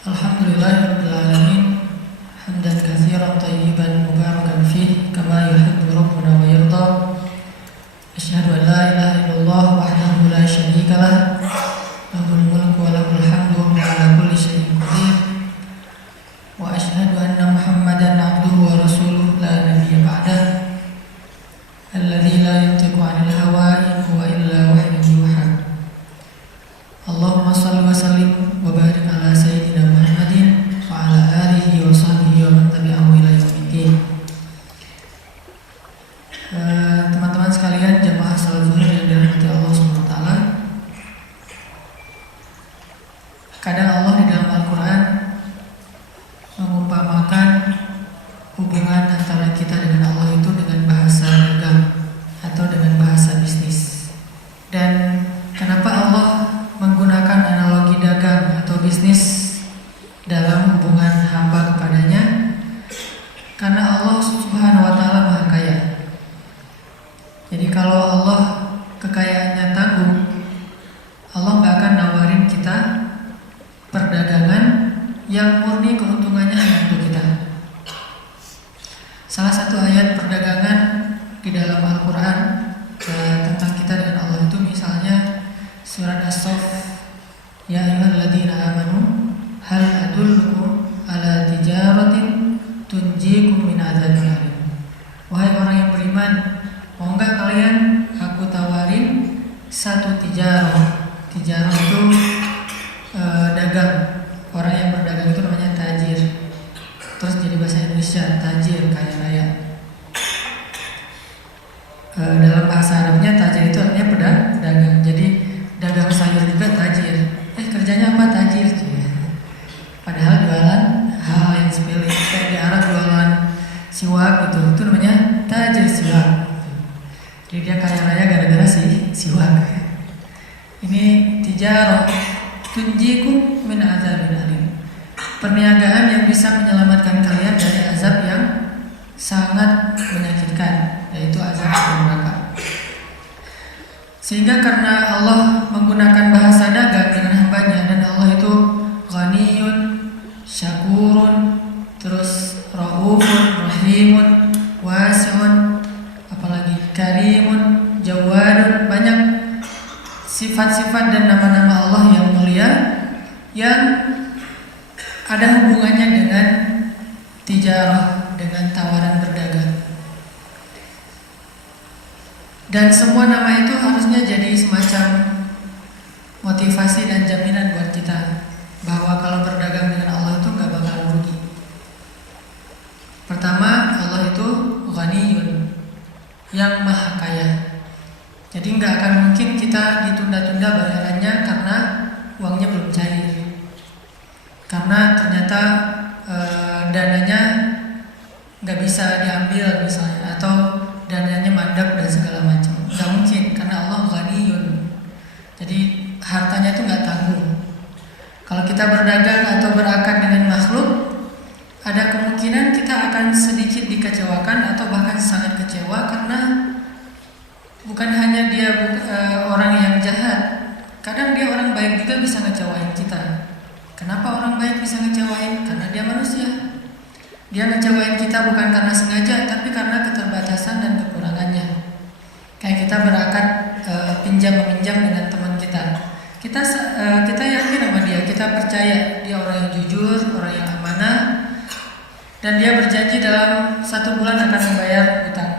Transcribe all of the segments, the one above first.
Alhamdulillahirabbil alamin hamdan katsiran thayyiban mubarakan fih kama yuhibbu rabbuna wa yarda. Asyhadu an la ilaha illallah wahdahu la syarika lah, lahul mulku wa lahul hamdu wa ala kulli syai'in qadir. Wa asyhadu anna Muhammadan abduhu wa rasuluhu la nabiyya ba'dah, alladzi la yantiqu 'anil hawa in huwa illa wahyun yuha. Allahumma shalli wa sallim wa barik ala sayyidina Muhammadin wa ala alihi wa sahbihi wa man tabi'ahu ila yaumiddin. Teman-teman sekalian, jemaah salat zuhur yang dirahmati Allah Subhanahu wa taala. Kadang Allah di dalam Al-Qur'an mengumpamakan hubungan antara kita dengan Allah itu dengan bahasa dagang atau dengan bahasa bisnis. Dan kenapa Allah menggunakan analogi dagang atau bisnis dalam hubungan hamba kepadanya? Karena Allah Subhanahu wa taala Maha Kaya. Jadi kalau Allah kekayaannya tanggung, Allah nggak akan nawarin kita perdagangan yang murni keuntungannya hanya untuk kita. Salah satu ayat perdagangan di dalam Al-Quran tentang kita dengan Allah itu misalnya surat As-Saff, ya ayyuhalladzina amanu hal adullukum ala tijaratin tunjikum min adzabin alim. Wahai orang yang beriman, mau enggak kalian aku tawarin satu tijarah. Tijarah itu dagang. Orang yang berdagang itu namanya tajir. Terus jadi bahasa Indonesia tajir, kaya raya. Dalam bahasa Arabnya tajir itu artinya pedagang. Jadi dagang sayur juga tajir. Kerjanya apa tajir? Padahal jualan hal yang sepele. Kayak di Arab jualan siwak itu namanya tajir siwak. Jadi dia kaya raya gara-gara siwak. Ini tijarah tunjikum min adzabin alim. Perniagaan yang bisa menyelamatkan kalian dari azab yang sangat menyakitkan, yaitu azab neraka. Sehingga karena Allah menggunakan bahasa dagang dengan hambanya, dan Allah itu ghaniyun, syakurun, terus raufun, rahimun, wasi'un, apalagi karimun, jawadun, banyak sifat-sifat dan nama-nama Allah yang mulia yang ada hubungannya dengan tijarah, dengan tawaran berdagang. Dan semua nama itu harusnya jadi semacam motivasi dan jaminan buat kita bahwa kalau berdagang dengan Allah itu gak bakal rugi. Pertama, Allah itu ghaniyun, yang maha kaya. Jadi gak akan mungkin kita ditunda-tunda bayarannya karena uangnya belum cair, karena ternyata dananya gak bisa diambil misalnya, atau dananya mandek dan segala macam. Gak mungkin, karena Allah ghaniyun. Jadi hartanya itu gak tanggung. Kalau kita berdagang atau berakad dengan makhluk, ada kemungkinan kita akan sedikit dikecewakan atau bahkan sangat kecewa, karena bukan hanya dia orang yang jahat, kadang dia orang baik juga bisa ngecewain kita. Kenapa orang baik bisa ngecewain? Karena dia manusia. Dia ngecewain kita bukan karena sengaja, tapi karena keterbatasan dan kekurangannya. Kayak kita berakad pinjam meminjam dengan teman kita. Kita yakin sama dia, kita percaya dia orang yang jujur, orang yang amanah, dan dia berjanji dalam 1 bulan akan membayar utang.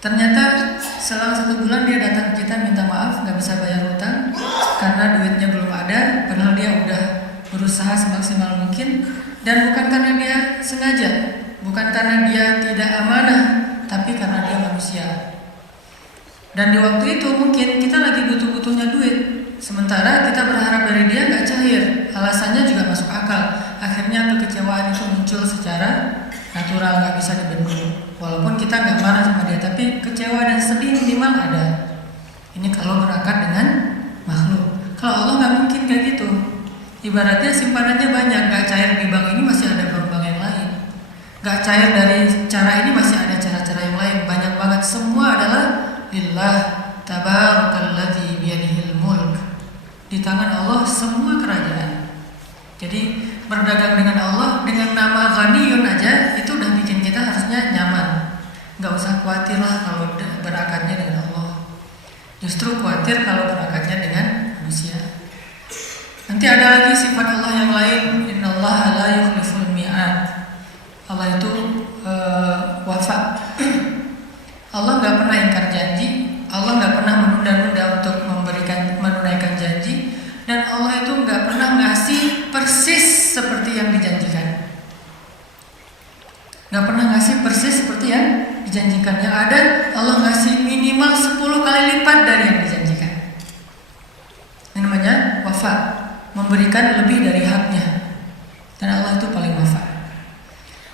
Ternyata selang 1 bulan dia datang ke kita minta maaf gak bisa bayar utang karena duitnya belum ada, padahal dia udah berusaha semaksimal mungkin. Dan bukan karena dia sengaja, bukan karena dia tidak amanah, tapi karena dia manusia. Dan di waktu itu mungkin kita lagi butuh-butuhnya duit, sementara kita berharap dari dia gak cair. Alasannya juga masuk akal. Akhirnya kekecewaan itu muncul secara natural, gak bisa dibendung. Walaupun kita gak marah sama dia, tapi kecewa dan sedih minimal ada. Ini kalau berakad dengan makhluk. Kalau Allah gak mungkin kayak gitu. Ibaratnya simpanannya banyak, gak cair di bank ini masih ada bank yang lain. Gak cair dari cara ini masih ada cara-cara yang lain. Banyak banget. Semua adalah lillah tabarakalladzi biyadihil mulk. Di tangan Allah semua kerajaan. Jadi berdagang dengan Allah dengan nama Ghaniyun aja itu udah bikin kita harusnya nyaman. Nggak usah khawatir lah kalau berakadnya dengan Allah. Justru khawatir kalau berakadnya dengan manusia. Nanti ada lagi sifat Allah yang lain, innallaha la yukhliful mi'ad. Allah itu wafa. Allah nggak pernah ingkar janji, Allah nggak pernah menunda-nunda untuk menunaikan janji, dan Allah itu nggak pernah ngasih persis seperti yang dijanjikan. Nggak pernah ngasih persis seperti yang dijanjikan. Yang ada Allah ngasih minimal 10 kali lipat dari yang dijanjikan. Ini namanya wafa, memberikan lebih dari haknya. Dan Allah itu paling wafa.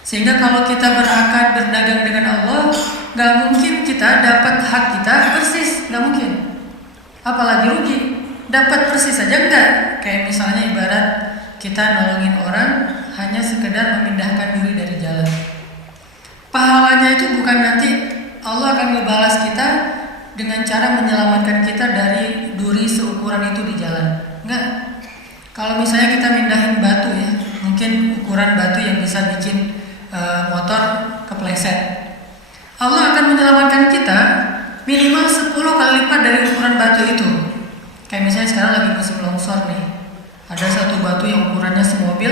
Sehingga kalau kita berakad berdagang dengan Allah, nggak mungkin kita dapat hak kita persis, nggak mungkin. Apalagi rugi, dapat persis saja enggak. Kayak misalnya ibarat kita nolongin orang hanya sekedar memindahkan duri dari jalan. Pahalanya itu bukan nanti Allah akan ngebalas kita dengan cara menyelamatkan kita dari duri seukuran itu di jalan. Enggak. Kalau misalnya kita mindahin batu ya, mungkin ukuran batu yang bisa bikin motor kepleset. Allah akan menyelamatkan kita minimal 10 kali lipat dari ukuran batu itu. Kayak misalnya sekarang lagi musim longsor nih, ada satu batu yang ukurannya semobil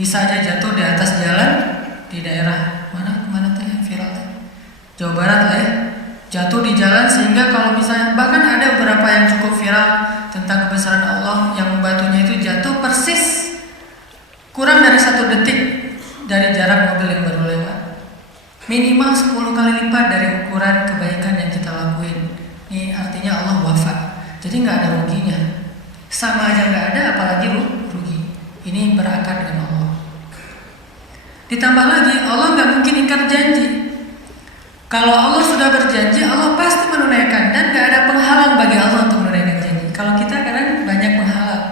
bisa aja jatuh di atas jalan di daerah mana tuh yang viral tuh? Jawa Barat lah ya, jatuh di jalan sehingga kalau misalnya bahkan ada beberapa yang cukup viral tentang kebesaran Allah yang batunya itu jatuh persis kurang dari 1 detik dari jarak mobil yang baru lewat. Minimal 10 kali lipat dari ukuran kebaikan yang kita lakuin. Ini artinya Allah wafa. Jadi nggak ada ruginya. Sama aja nggak ada, apalagi rugi. Ini berakad dengan Allah. Ditambah lagi, Allah nggak mungkin ingkar janji. Kalau Allah sudah berjanji, Allah pasti menunaikan dan nggak ada penghalang bagi Allah untuk menunaikan janji. Kalau kita kadang banyak penghalang,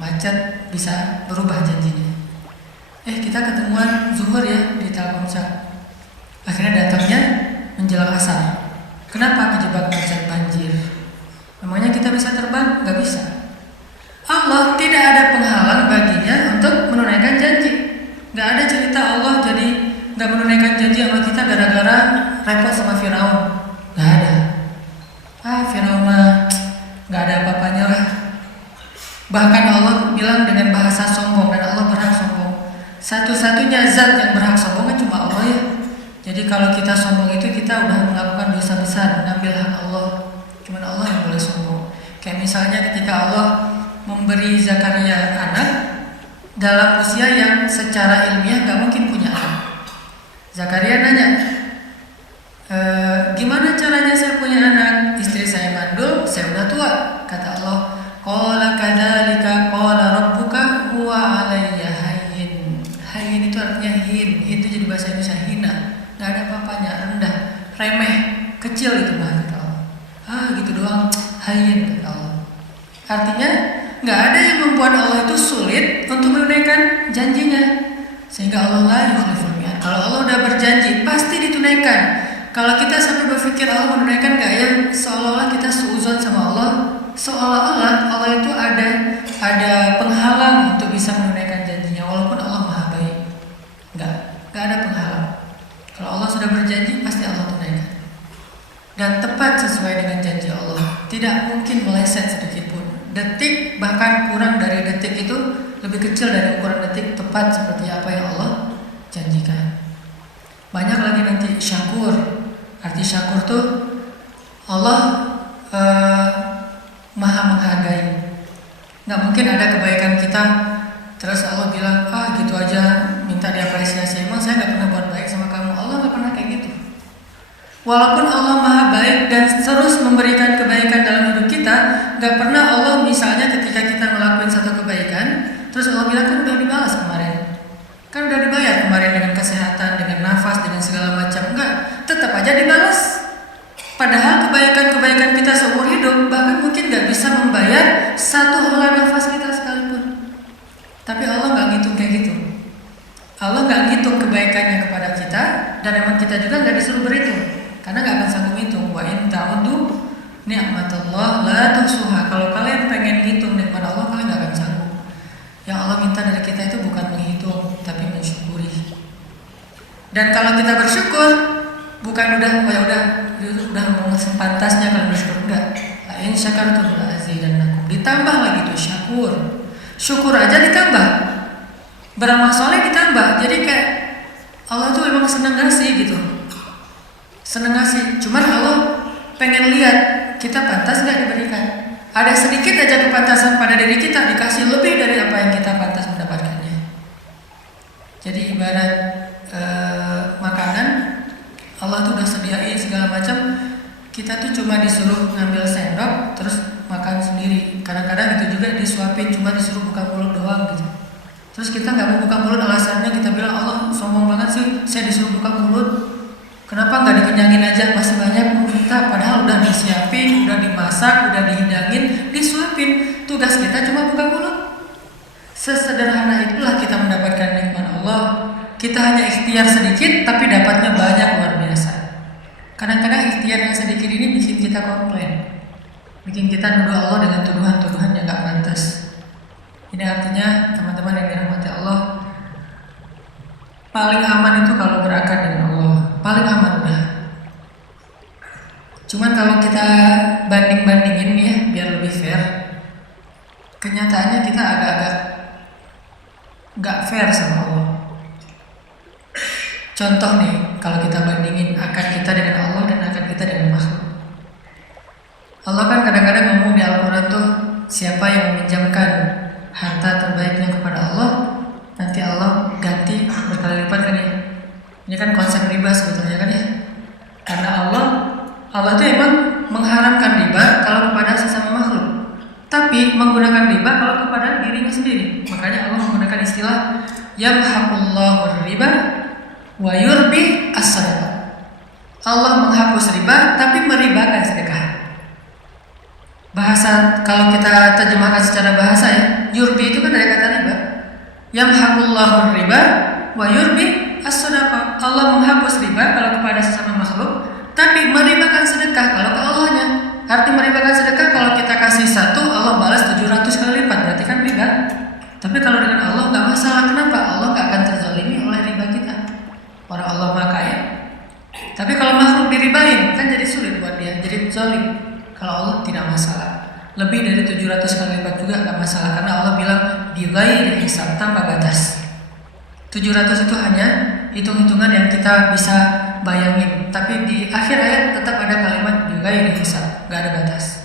macet bisa berubah janjinya. Kita ketemuan zuhur ya di Telkomsel. Akhirnya datangnya menjelang asar. Kenapa kejebak macet banjir? Memangnya kita bisa terbang? Gak bisa. Allah tidak ada penghalang baginya untuk menunaikan janji. Gak ada cerita Allah jadi gak menunaikan janji sama kita gara-gara repot sama Firaun. Gak ada. Firaun mah gak ada apa-apanya lah. Bahkan Allah bilang dengan bahasa sombong, dan Allah berhak sombong. Satu-satunya zat yang berhak sombong cuma Allah ya. Jadi kalau kita sombong itu kita udah melakukan dosa besar, mengambil hak Allah. Cuman Allah yang boleh sombong. Kayak misalnya ketika Allah memberi Zakaria anak dalam usia yang secara ilmiah gak mungkin punya anak. Zakaria nanya, gimana caranya saya punya anak? Istri saya mandul, saya udah tua. Kata Allah, qala kadzalika qala rabbuka huwa alayya hayyin. Hayyin itu artinya hin. Itu jadi bahasa Indonesia hina. Gak ada apa-apanya, rendah, remeh, kecil itu bahasa Allah. Gitu doang, hayyin kata Allah. Artinya gak ada yang membuat Allah itu sulit untuk menunaikan janjinya. Sehingga Allah la yukhliful mi'ad. Kalau Allah udah berjanji pasti ditunaikan. Kalau kita sampai berpikir Allah menunaikan gak ya, seolah-olah kita suuzon sama Allah, seolah-olah Allah itu ada penghalang untuk bisa menunaikan janjinya, walaupun Allah maha baik. Gak ada penghalang. Kalau Allah sudah berjanji, pasti Allah tunaikan. Dan tepat sesuai dengan janji Allah. Tidak mungkin meleset sedikit pun. Detik, bahkan kurang dari detik itu lebih kecil dari ukuran detik, tepat seperti apa yang Allah janjikan. Banyak lagi nanti syakur. Arti syakur tuh Allah maha menghargai. Gak mungkin ada kebaikan kita terus Allah bilang, gitu aja minta diapresiasi. Emang saya gak pernah buat baik sama kamu? Allah gak pernah kayak gitu. Walaupun Allah maha baik dan terus memberikan kebaikan dalam hidup kita, gak pernah Allah misalnya ketika kita ngelakuin satu kebaikan terus Allah bilang, kan udah dibalas kemarin, kan udah dibayar kemarin dengan kesehatan, dengan nafas, dengan segala macam. Enggak, tetap aja dibalas. Padahal kebaikan-kebaikan kita seumur hidup bahkan mungkin gak bisa membayar satu helai nafas kita sekalipun. Tapi Allah gak ngitung kayak gitu. Allah gak ngitung kebaikannya kepada kita, dan emang kita juga gak disuruh berhitung, karena gak akan sanggup ngitung. Wa in ta'uddu ni'matallah la tuhsuha. Kalau kalian pengen ngitung nikmat Allah, kalian gak akan sanggup. Yang Allah minta dari kita itu bukan mensyukuri. Dan kalau kita bersyukur, bukan udah mau sepantasnya kalau bersyukur, enggak. In syakartum la azidannakum. Ditambah lagi tuh syakur. Syukur aja ditambah. Beramal soleh ditambah. Jadi kayak Allah tuh memang senang ngasih gitu. Senang ngasih. Cuman Allah pengen lihat kita pantas nggak diberikan. Ada sedikit aja kepantasan pada diri kita, dikasih lebih dari apa yang kita pantas mendapatkannya. Jadi ibarat makanan, Allah tuh udah sediain segala macam. Kita tuh cuma disuruh ngambil sendok terus makan sendiri. Kadang-kadang itu juga disuapin, cuma disuruh buka mulut doang gitu. Terus kita nggak mau buka mulut, alasannya kita bilang Allah sombong banget sih, saya disuruh buka mulut. Kenapa nggak dikenyangin aja, masih banyak kita. Padahal udah disiapin, udah dimasak, udah dihidangin, disuapin. Tugas kita cuma buka mulut. Sesederhana itulah kita mendapatkan nikmat Allah. Kita hanya ikhtiar sedikit tapi dapatnya banyak, luar biasa. Kadang-kadang ikhtiar yang sedikit ini bikin kita komplain, bikin kita nuduh Allah dengan tuduhan-tuduhan yang gak pantas. Ini artinya teman-teman yang dirahmati Allah, paling aman itu kalau berakar dengan Allah, paling aman udah. Cuman kalau kita banding-bandingin nih ya, biar lebih fair, kenyataannya kita agak-agak gak fair sama Allah. Contoh nih, kalau kita bandingin akad kita dengan Allah dan akad kita dengan makhluk. Allah kan kadang-kadang ngomong di Al-Quran tuh, siapa yang meminjamkan harta terbaiknya kepada Allah, nanti Allah ganti berkali lipat kan ya. Ini kan konsep riba sebetulnya kan ya. Karena Allah tuh emang mengharamkan riba kalau kepada sesama makhluk, tapi menggunakan riba kalau kepada dirinya sendiri. Makanya Allah menggunakan istilah yamhaqullahu riba wa yurbi as-sadaqah. Allah menghapus riba tapi meribakan sedekah. Bahasa kalau kita terjemahkan secara bahasa ya, yurbi itu kan dari kata riba. Yamhaqullahu riba wa yurbi as-sadaqah. Allah menghapus riba kalau kepada sesama makhluk, tapi meribakan sedekah kalau ke Allahnya. Arti meribakan sedekah, kalau kita kasih 1, Allah balas 700 kali lipat, berarti kan riba. Tapi kalau dengan Allah nggak masalah. Kenapa? Allah nggak akan terzalimi oleh riba kita. Orang Allah Maha Kaya. Tapi kalau makhluk diribain kan jadi sulit buat dia, jadi zalim. Kalau Allah tidak masalah. Lebih dari 700 kali lipat juga nggak masalah, karena Allah bilang bighairi hisab, tanpa batas. 700 itu hanya hitung-hitungan yang kita bisa bayangin. Tapi di akhir ayat tetap ada kalimat bighairi hisab, nggak ada batas.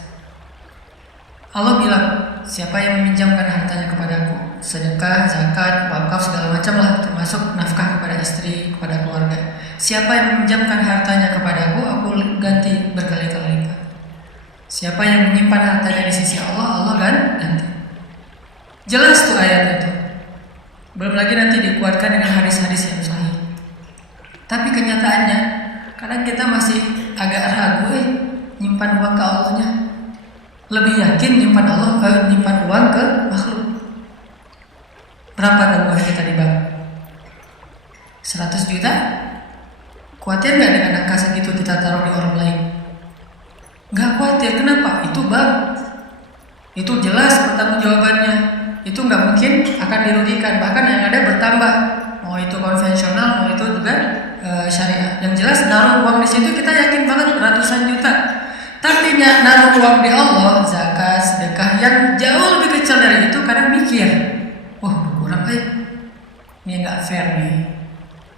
Allah bilang, siapa yang meminjamkan hartanya kepadaku, sedekah, zakat, wakaf, segala macam lah, termasuk nafkah kepada istri, kepada keluarga. Siapa yang meminjamkan hartanya kepadaku, aku ganti berkali-kali lipat. Siapa yang menyimpan hartanya di sisi Allah, Allah kan ganti. Jelas tuh ayat itu. Belum lagi nanti dikuatkan dengan hadis-hadis yang sahih. Tapi kenyataannya, kadang kita masih agak ragu, nyimpan uang ke Allahnya. Lebih yakin nyimpan uang ke makhluk. Berapa tabungan kita di bank? 100 juta? Khawatir nggak dengan angka segitu kita taruh di orang lain? Nggak khawatir. Kenapa? Itu bank. Itu jelas pertanggungjawabannya. Itu nggak mungkin akan dirugikan. Bahkan yang ada bertambah. Mau itu konvensional, mau itu juga syariah. Yang jelas naruh uang di situ kita yakin banget ratusan juta. Tapi naruh uang di Allah, zakat, sedekah yang jauh lebih kecil dari itu, kadang mikir, wah kurang ini nggak fair nih.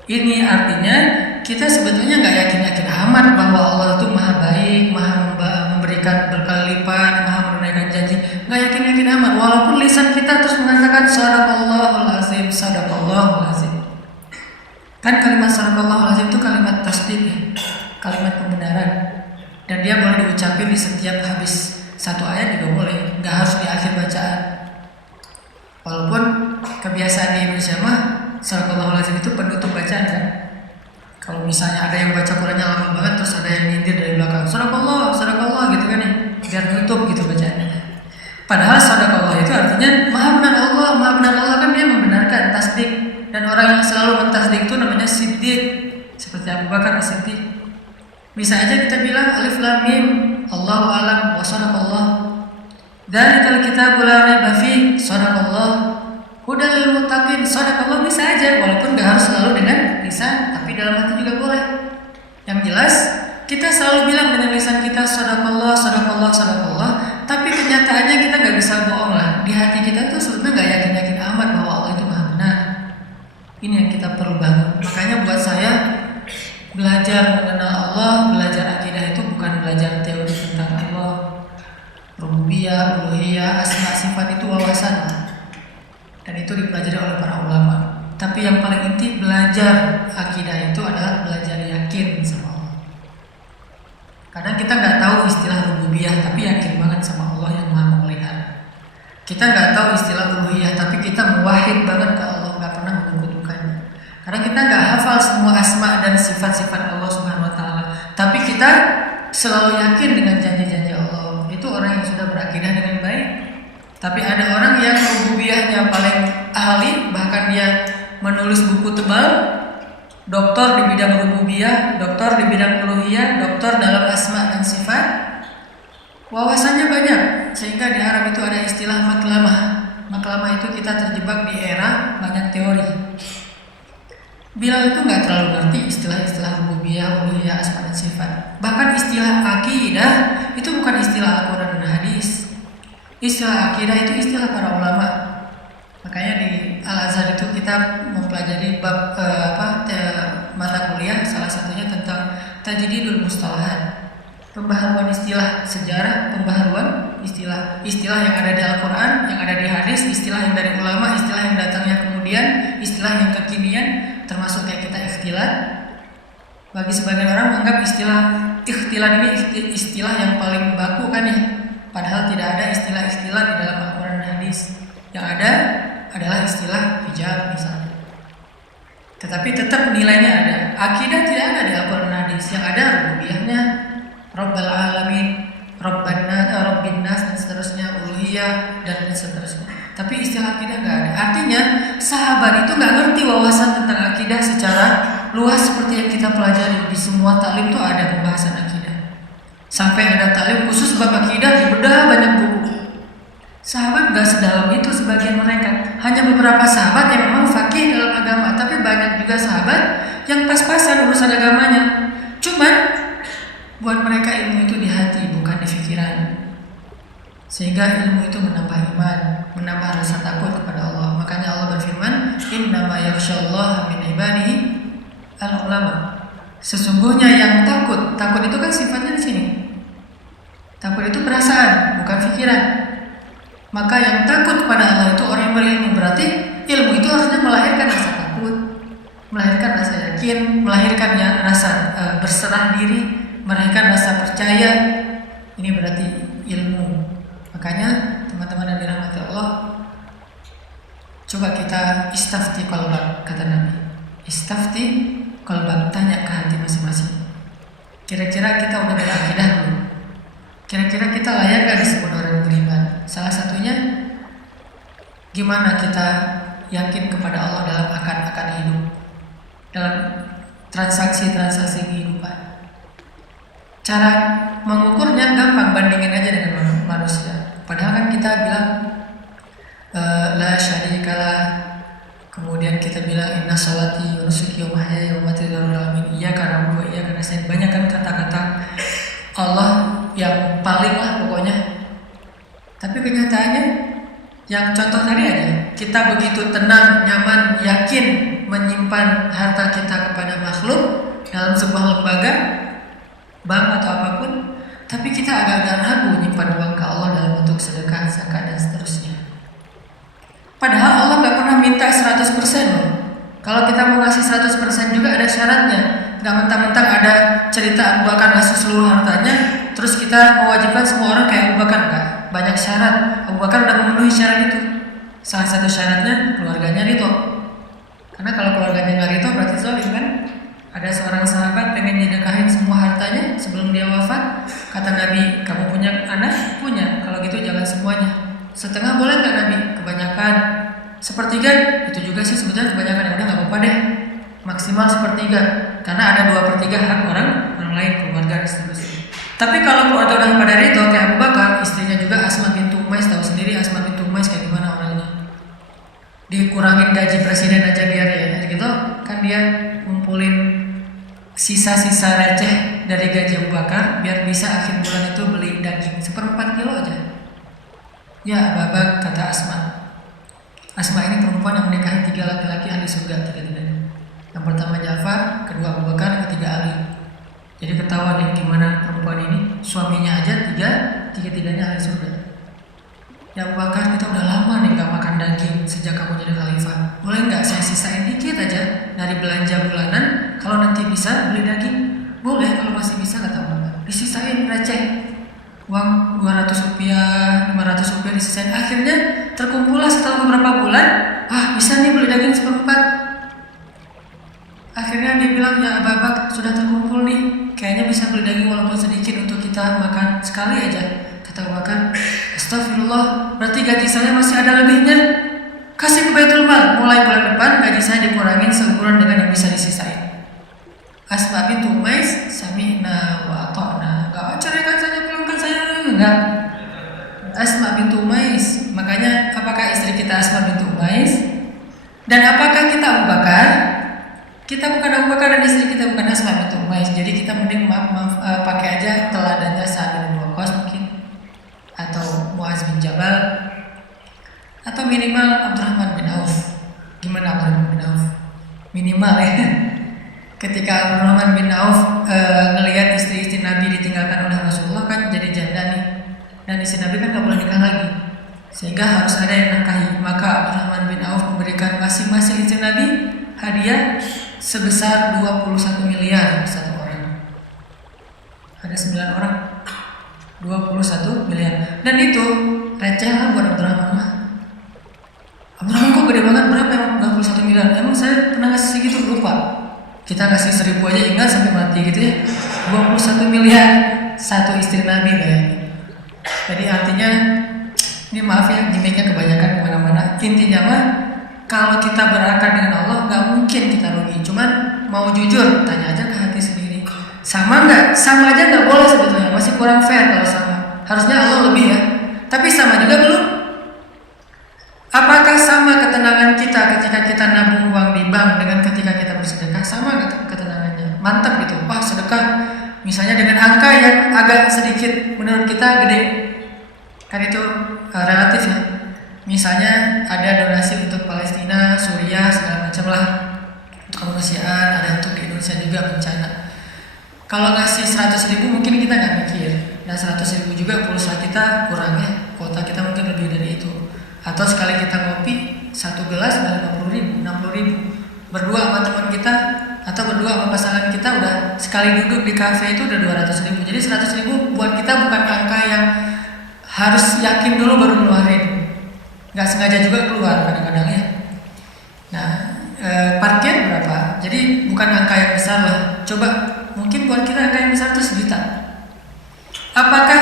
Ini artinya kita sebetulnya nggak yakin-yakin amat bahwa Allah itu maha baik, maha memberikan berkali lipat, maha menunaikan janji. Nggak yakin-yakin amat, walaupun lisan kita terus mengatakan sadaqallahul azim, sadaqallahul azim. Kan kalimat sadaqallahul azim itu kalimat tasdik ya, kalimat pembenaran. Dan dia boleh diucapin di setiap habis satu ayat juga boleh, nggak harus di akhir bacaan. Walaupun kebiasaan di Indonesia mah sadaqallahul azim itu penutup bacaan kan. Kalau misalnya ada yang baca Qurannya lama banget, terus ada yang nyindir dari belakang sadaqallah, sadaqallah gitu kan ya, biar nutup gitu bacaannya. Padahal sadaqallah itu artinya maha benar Allah. Maha benar Allah kan dia membenarkan, tasdik. Dan orang yang selalu mentasdik itu namanya siddiq, seperti Abu Bakar as-Siddiq. Bisa aja kita bilang alif lam mim, Allahu a'lam wa sadaqallah. Dzalikal kitabu la raiba fihi, sadaqallah. Hudal lil muttaqin, shadaqallah bisa aja walaupun gak harus selalu dengan lisan, tapi dalam hati juga boleh. Yang jelas kita selalu bilang dengan lisan kita shadaqallah, shadaqallah, shadaqallah, tapi kenyataannya kita gak bisa bohong lah. Di hati kita itu sebenarnya gak yakin-yakin amat bahwa Allah itu maha benar. Ini yang kita perlu bangun. Makanya buat saya belajar mengenal Allah, belajar akidah itu bukan belajar teori tentang Allah, rububiyah, uluhiyah, asma, sifat itu wawasan lah. Dan itu dipelajari oleh para ulama. Tapi yang paling inti belajar akidah itu adalah belajar yakin sama Allah. Kadang kita nggak tahu istilah rububiyah, tapi yakin banget sama Allah yang maha memelihara. Kita nggak tahu istilah uluhiyah, tapi kita muwahhid banget ke Allah, nggak pernah menyekutukannya. Karena kita nggak hafal semua asma dan sifat-sifat Allah Subhanahu Wa Taala, tapi kita selalu yakin dengan janji-janji Allah. Itu orang yang sudah berakidah dengan baik. Tapi ada orang yang rububiyahnya paling ahli, bahkan dia menulis buku tebal, doktor di bidang rububiyah, doktor di bidang uluhiyah, doktor dalam asma dan sifat. Wawasannya banyak, sehingga di Arab itu ada istilah maklamah. Maklamah itu kita terjebak di era banyak teori. Bilal itu nggak terlalu ngerti istilah-istilah rububiyah, uluhiyah, asma dan sifat. Bahkan istilah akidah itu bukan istilah Al-Quran dan hadis. Istilah akidah itu istilah para ulama. Makanya di Al-Azhar itu kita mempelajari bab mata kuliah, salah satunya tentang tajdidul mustalahat, pembaharuan istilah sejarah, pembaharuan istilah yang ada di Al-Quran, yang ada di hadis, istilah yang dari ulama, istilah yang datangnya kemudian, istilah yang kekinian, termasuk kayak kita ikhtilat. Bagi sebagian orang menganggap istilah ikhtilat ini istilah yang paling baku kan ya. Padahal tidak ada istilah-istilah di dalam Al-Quran dan hadis. Yang ada adalah istilah hijab misalnya. Tetapi tetap nilainya ada. Akidah tidak ada di Al-Quran dan hadis. Yang ada rububiyahnya, Rabbal Alamin, Rabbin Nas dan seterusnya, uluhiyah dan seterusnya. Tapi istilah akidah nggak ada. Artinya sahabat itu nggak ngerti wawasan tentang akidah secara luas seperti yang kita pelajari. Di semua taklim itu ada pembahasan akidah. Sampai ada taklim khusus bab akidah, dibedah banyak buku. Sahabat gak sedalam itu sebagian mereka. Hanya beberapa sahabat yang memang fakih dalam agama, tapi banyak juga sahabat yang pas-pasan urusan agamanya. Cuman buat mereka ilmu itu di hati, bukan di pikiran. Sehingga ilmu itu menambah iman, menambah rasa takut kepada Allah. Makanya Allah berfirman, "Innama yakhsyallaha min ibadihi al-ulama." Sesungguhnya yang takut itu kan sifatnya di sini. Takut itu perasaan, bukan pikiran. Maka yang takut kepada Allah itu orang yang berilmu. Berarti ilmu itu harusnya melahirkan rasa takut, melahirkan rasa yakin, melahirkan rasa berserah diri, melahirkan rasa percaya. Ini berarti ilmu. Makanya teman-teman yang dirahmati Allah, coba kita istafti qalbak, kata Nabi. Istafti qalbak, tanya ke hati masing-masing. Kira-kira kita udah berakidah belum? Kira-kira kita layak gak disebut orang beriman? Salah satunya, gimana kita yakin kepada Allah dalam akad-akad hidup, dalam transaksi-transaksi kehidupan. Cara mengukurnya gampang, bandingin aja dengan manusia. Padahal kan kita bilang la syarikalah, kemudian kita bilang inna sholati wa nusuki wa mahyaya wa mamati lillahi alamin, iyyaka na'budu wa iyyaka nasta'in. Banyak kan kata-kata Allah yang paling lah pokoknya. Tapi kenyataannya yang contoh tadi aja, kita begitu tenang, nyaman, yakin menyimpan harta kita kepada makhluk dalam sebuah lembaga, bank atau apapun, tapi kita agak-agak ragu menyimpan uang ke Allah dalam bentuk sedekah, zakat dan seterusnya. Padahal Allah gak pernah minta 100% loh. Kalau kita mau ngasih 100% juga ada syaratnya. Gak mentang-mentang ada cerita Abu Bakar ngasih seluruh hartanya, terus kita mewajibkan semua orang kayak Abu Bakar. Enggak, banyak syarat. Abu Bakar udah memenuhi syarat itu. Salah satu syaratnya keluarganya ridho. Karena kalau keluarganya gak ridho berarti zalim kan. Ada seorang sahabat pengen nyedekahin semua hartanya sebelum dia wafat. Kata Nabi, kamu punya anak? Punya. Kalau gitu jangan semuanya. Setengah boleh nggak Nabi? Kebanyakan. Sepertiga? Itu juga sih sebetulnya kebanyakan. Udah nggak apa-apa deh. Maksimal sepertiga. Karena ada 2/3 hak orang lain, keluarga dan seterusnya. Tapi kalau keluarga udah pada ridho kayak Abu Bakar, istrinya juga Asma bintu Umais, tahu sendiri Asma bintu Umais kayak gimana orangnya. dikurangin gaji presiden aja biar ya gitu kan, dia ngumpulin sisa-sisa receh dari gaji Abu Bakar biar bisa akhir bulan itu beli daging 1/4 kilo aja. Ya Babak, kata Asma ini perempuan yang menikahi 3 laki-laki ahli surga, 3-tiganya. Yang pertama Ja'far, kedua Abu Bakar, ketiga Ali. Jadi ketahuan ya gimana perempuan ini, suaminya aja 3-tiganya ahli surga. Ya Abu Bakar, kita udah lama nih gak makan daging sejak kamu jadi khalifah. Boleh nggak saya sisain dikit aja dari belanja bulanan, kalau nanti bisa beli daging? Boleh, kalau masih bisa, kata Abu Bakar. Disisain receh. Uang 200 rupiah, 500 rupiah disisain. Akhirnya terkumpullah setelah beberapa bulan, bisa nih beli daging 1/4. Akhirnya dia bilang, ya Abu Bakar, sudah terkumpul nih, kayaknya bisa beli daging walaupun sedikit untuk kita makan sekali aja. Kata Abu Bakar, astagfirullah, berarti gaji saya masih ada lebihnya. Kasih ke Baitul Mal, mulai bulan depan gaji saya dikurangin seukuran dengan yang bisa disisain. Asma bintu Umais, sami'na wa ata'na. Enggak, ceraikan saja, pulangkan saya. Enggak. Asma bintu Umais. Makanya apakah istri kita Asma bintu Umais? Dan apakah kita Abu Bakar? Kita bukan Abu Bakar dan istri kita bukan Asma bintu Umais. Jadi kita mending pakai aja teladannya Sa'ad bin Waqqas mungkin, atau Muaz bin Jabal, atau minimal Abdurrahman bin Auf. Gimana Abdurrahman bin Auf? Minimal ya. Ketika Abdurrahman bin Auf ngelihat istri-istri Nabi ditinggalkan oleh Rasulullah kan jadi janda nih, dan istri Nabi kan gak boleh nikah lagi, sehingga harus ada yang nikahi. Maka Abdurrahman bin Auf memberikan masing-masing istri Nabi hadiah sebesar 21 miliar satu orang. Ada 9 orang, 21 miliar. Dan itu receh lah buat Abdurrahman mah. Abdurrahman kok gede banget, berapa emang 21 miliar? Emang saya pernah ngasih segitu? Lupa. Kita kasih 1.000 aja ingat sampai mati gitu ya. 21 miliar satu istri Nabi, bayangin. Jadi artinya, ini maaf ya, gimmicknya kebanyakan kemana-mana. Intinya mah, kalau kita berakar dengan Allah, gak mungkin kita rugi. Cuman mau jujur, tanya aja ke hati sendiri. Sama nggak? Sama aja nggak boleh sebetulnya. Masih kurang fair kalau sama. Harusnya Allah lebih ya. Tapi sama juga belum. Apakah sama ketenangan kita ketika kita nabung uang di bank dengan ketika kita bersedekah? Sama nggak ketenangannya? Mantap gitu. Wah, sedekah misalnya dengan angka yang agak sedikit menurut kita gede, kan itu relatif ya. Misalnya ada donasi untuk Palestina, Suriah, segala macam lah, untuk kemanusiaan, ada untuk di Indonesia juga bencana. Kalau ngasih 100.000 mungkin kita nggak mikir, dan 100.000 juga pulsa kita kurang ya, kuota kita mungkin lebih dari itu. Atau sekali kita ngopi 1 gelas udah 50.000, 60.000. Berdua sama teman kita atau berdua sama pasangan kita udah sekali duduk di kafe itu udah 200.000. Jadi 100.000 buat kita bukan angka yang harus yakin dulu baru ngeluarin. Nggak sengaja juga keluar kadang-kadang ya. Nah, parkir berapa? Jadi bukan angka yang besar lah. Coba mungkin buat kita angka yang besar itu 1 juta. Apakah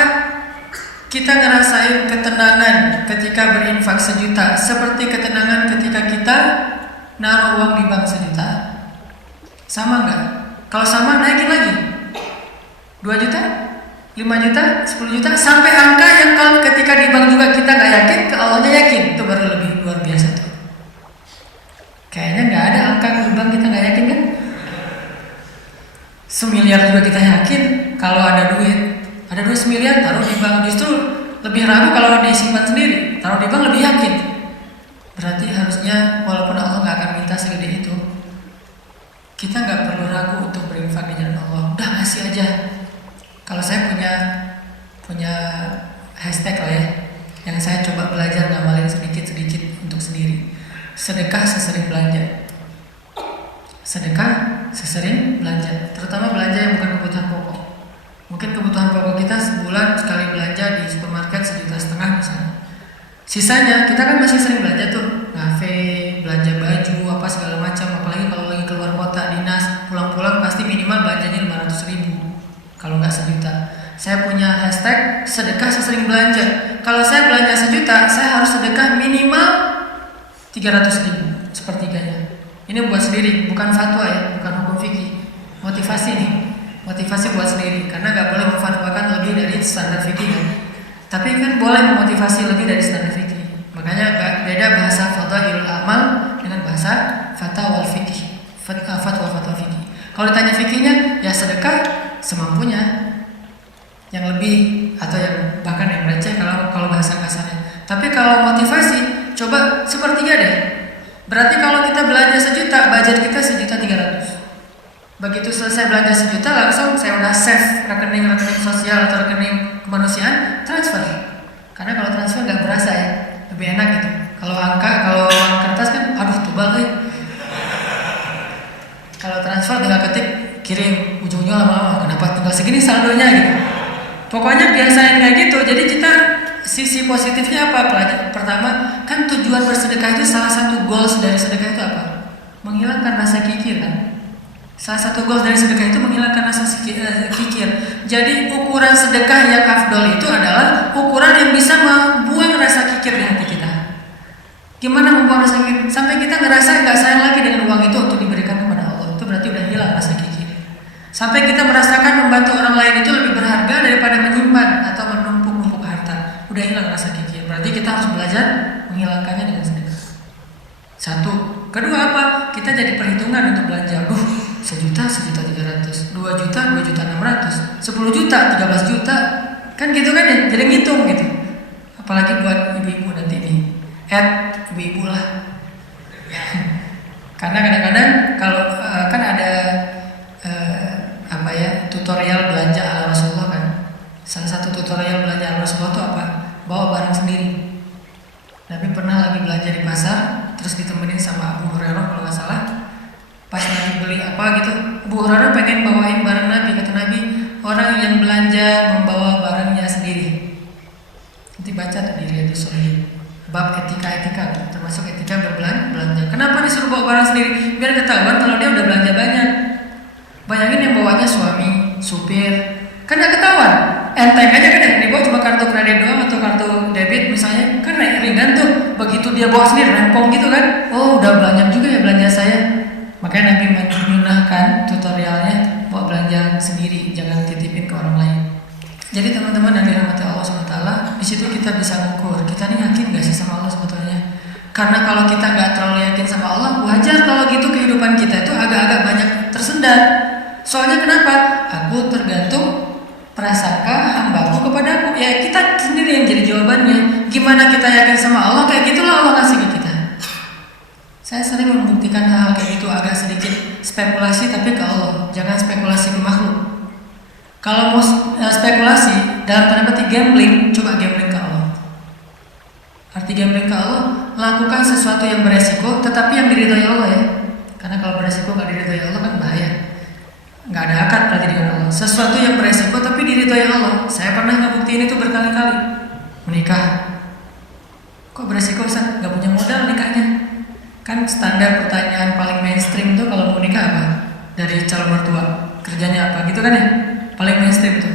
kita ngerasain ketenangan ketika berinfak 1 juta seperti ketenangan ketika kita naruh uang di bank 1 juta? Sama nggak? Kalau sama naikin lagi 2 juta, 5 juta, 10 juta, sampai angka yang kalau ketika di bank juga kita nggak yakin, ke Allahnya yakin, itu baru lebih luar biasa tuh. Kayaknya nggak ada angka di bank kita nggak yakin kan? 1 miliar juga kita yakin. Kalau ada duit 1 miliar taruh di bank, justru lebih ragu kalau disimpan sendiri. Taruh di bank lebih yakin. Berarti harusnya walaupun Allah nggak akan minta segede itu, kita nggak perlu ragu untuk berinfak di jalan Allah. Udah ngasih aja. Kalau saya punya hashtag lah ya, yang saya coba belajar ngamalin sedikit-sedikit untuk sendiri. Sedekah sesering belanja. Sedekah sesering belanja, terutama belanja yang bukan kebutuhan pokok. Mungkin kebutuhan pokok kita sebulan sekali belanja di supermarket 1,5 juta misalnya. Sisanya kita kan masih sering belanja tuh, ngafe, belanja baju, apa segala macam. Apalagi kalau lagi keluar kota dinas, pulang-pulang pasti minimal belanjanya 500.000, kalau nggak 1 juta. Saya punya hashtag sedekah sesering belanja. Kalau saya belanja 1 juta, saya harus sedekah minimal 300.000, sepertiganya. Ini buat sendiri, bukan fatwa ya, bukan hukum fikih. Motivasi nih. Motivasi buat sendiri, karena nggak boleh memfatwakan lebih dari standar fikih kan. Tapi kan boleh memotivasi lebih dari standar fikih. Makanya beda bahasa fadhailul amal dengan bahasa fatwa fikih. Fatwa fikih. Kalau ditanya fikihnya, ya sedekah semampunya, yang lebih atau yang bahkan yang receh kalau bahasa kasarnya. Tapi kalau motivasi, coba sepertiga deh. Berarti kalau kita belanja 1 juta, budget kita 1.300.000. Begitu selesai belanja 1 juta, langsung saya udah save rekening sosial atau rekening kemanusiaan, transfer. Karena kalau transfer nggak berasa ya, lebih enak gitu. Kalau uang kertas kan, aduh tebal nih. Kalau transfer tinggal ketik, kirim, ujung-ujungnya lama-lama, kenapa tinggal segini saldonya gitu. Pokoknya biasain kayak gitu. Jadi kita sisi positifnya apa? Pertama, kan tujuan bersedekah itu salah satu goals dari sedekah itu apa? Menghilangkan rasa kikir kan? Salah satu goals dari sedekah itu menghilangkan rasa kikir. Jadi ukuran sedekah yang afdol itu adalah ukuran yang bisa membuang rasa kikir di hati kita. Gimana membuang rasa kikir? Sampai kita ngerasa nggak sayang lagi dengan uang itu untuk diberikan kepada Allah. Itu berarti udah hilang rasa kikir. Sampai kita merasakan membantu orang lain itu lebih berharga daripada menyimpan atau menumpuk harta. Udah hilang rasa kikir. Berarti kita harus belajar menghilangkannya dengan sedekah. 1. Kedua apa? Kita jadi perhitungan untuk belanja. 1 juta, 1.300.000, 2 juta, 2.600.000, 10 juta, 13 juta. Kan gitu kan ya? Jadi ngitung gitu. Apalagi buat ibu-ibu nanti nih. Ibu-ibu lah. Karena kadang-kadang kalau kan ada tutorial belanja ala Rasulullah kan. Salah satu tutorial belanja ala Rasulullah itu apa? Bawa barang sendiri. Nabi pernah lagi belanja di pasar, terus ditemenin sama Abu Hurairah kalau nggak salah. Pas Nabi beli apa gitu, Abu Hurairah pengen bawain barang Nabi. Kata Nabi, orang yang belanja membawa barangnya sendiri. Nanti baca di Riyadhus Shalihin bab etika-etika, termasuk etika berbelanja. Kenapa disuruh bawa barang sendiri? Biar ketahuan kalau dia udah belanja banyak. Bayangin yang bawanya suami, supir, kan gak ketahuan. Enteng aja kan ya, dibawa cuma kartu kredit doang atau kartu debit misalnya, kan ringan tuh. Begitu dia bawa sendiri, rempong gitu kan. Oh udah banyak juga ya belanja saya. Makanya Nabi menyunahkan tutorialnya bawa belanja sendiri, jangan titipin ke orang lain. Jadi teman-teman yang dirahmati Allah SWT, di situ kita bisa mengukur kita nih yakin gak sih sama Allah sebetulnya. Karena kalau kita nggak terlalu yakin sama Allah, wajar kalau gitu kehidupan kita itu agak-agak banyak tersendat. Soalnya kenapa? Aku tergantung prasangka hambaku kepadaku. Ya kita sendiri yang jadi jawabannya. Gimana kita yakin sama Allah, kayak gitulah Allah kasih ke kita. Saya sering membuktikan hal-hal kayak gitu, agak sedikit spekulasi tapi ke Allah. Jangan spekulasi ke makhluk. Kalau mau spekulasi dalam tanda petik gambling, coba gambling ke Allah. Arti gambling ke Allah, lakukan sesuatu yang beresiko tetapi yang diridhoi Allah ya. Karena kalau beresiko nggak diridhoi Allah kan bahaya. Nggak ada akad berarti dengan Allah. Sesuatu yang beresiko tapi diridhoi Allah. Saya pernah ngebuktiin itu berkali-kali. Menikah. Kok beresiko Ustaz? Nggak punya modal nikahnya. Kan standar pertanyaan paling mainstream tuh kalau mau nikah apa? Dari calon mertua. Kerjanya apa? Gitu kan ya? Paling mainstream tuh.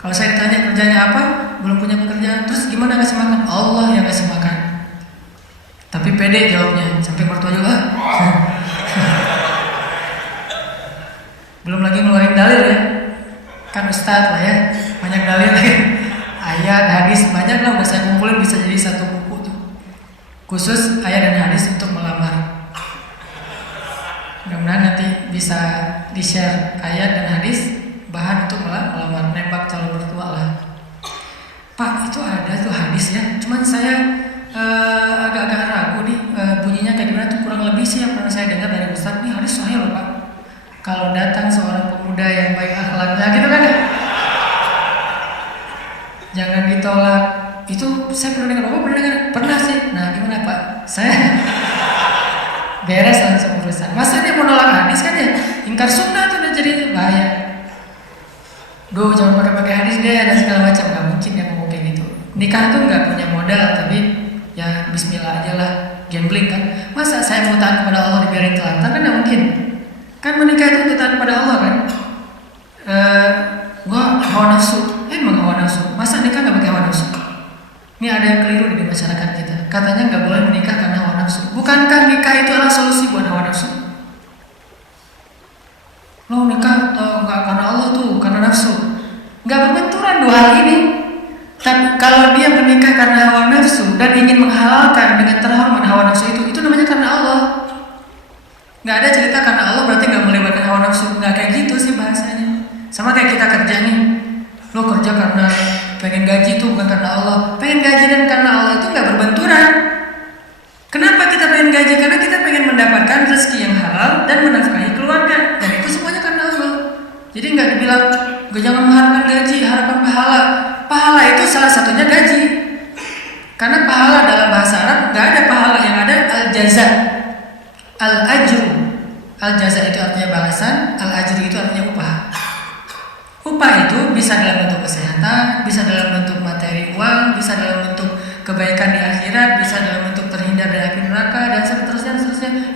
Kalau saya ditanya kerjanya apa? Belum punya pekerjaan. Terus gimana ngasih makan? Allah yang ngasih makan. Tapi pede jawabnya. Sampai mertua juga. Belum lagi ngeluarin dalil ya. Kan ustadz lah ya. Banyak dalil ya. Ayat, hadis, banyak lah udah saya kumpulin bisa jadi satu buku tuh. Khusus ayat dan hadis untuk melamar. Mudah-mudahan nanti bisa di-share ayat dan hadis bahan untuk melamar, nembak calon mertua lah. Pak, itu ada tuh hadis ya. Cuman saya agak-agak ragu nih bunyinya kayak gimana tuh, kurang lebih sih yang pernah saya dengar dari ustadz. Nih hadis sahih loh Pak. Kalau datang seorang pemuda yang baik akhlaknya gitu kan ya, jangan ditolak. Itu saya pernah dengar, Bapak pernah dengar? Pernah sih. Nah gimana Pak? Saya beres langsung urusan. Masa dia mau nolak hadis kan ya? Ingkar sunnah tuh udah jadi bahaya. Duh jangan pakai hadis deh dan segala macam. Gak mungkin yang ngomong kayak gitu. Nikah tuh gak punya modal, tapi ya bismillah aja lah. Gambling kan. Masa saya mau taat kepada Allah dibiarin telantar kan gak mungkin. Kan menikah itu taat kepada Allah kan. Gua hawa nafsu. Emang hawa nafsu. Masa nikah gak pakai hawa nafsu? Ini ada yang keliru di masyarakat kita. Katanya gak boleh menikah karena hawa nafsu. Bukankah nikah itu adalah solusi buat hawa nafsu? Lo nikah gak karena Allah tuh, karena nafsu. Gak berbenturan dua hal ini. Tapi kalau dia menikah karena hawa nafsu, dan ingin menghalalkan dengan terhormat hawa nafsu itu namanya karena Allah. Nggak ada cerita karena Allah berarti nggak melibatkan hawa nafsu, nggak kayak gitu sih bahasanya. Sama kayak kita kerja nih, lo kerja karena pengen gaji itu bukan karena Allah. Pengen gaji dan karena Allah itu nggak berbenturan. Kenapa kita pengen gaji? Karena kita pengen mendapatkan rezeki yang halal dan menafkahi keluarga, dan itu semuanya karena Allah. Jadi nggak dibilang gue jangan mengharapkan gaji, harapan pahala. Pahala itu salah satunya gaji. Karena pahala dalam bahasa Arab nggak ada pahala, yang ada al-jaza, al-ajru. Al-jaza itu artinya balasan, al-ajru itu artinya upah. Upah itu bisa dalam bentuk kesehatan, bisa dalam bentuk materi uang, bisa dalam bentuk kebaikan di akhirat, bisa dalam bentuk terhindar dari api neraka, dan seterusnya.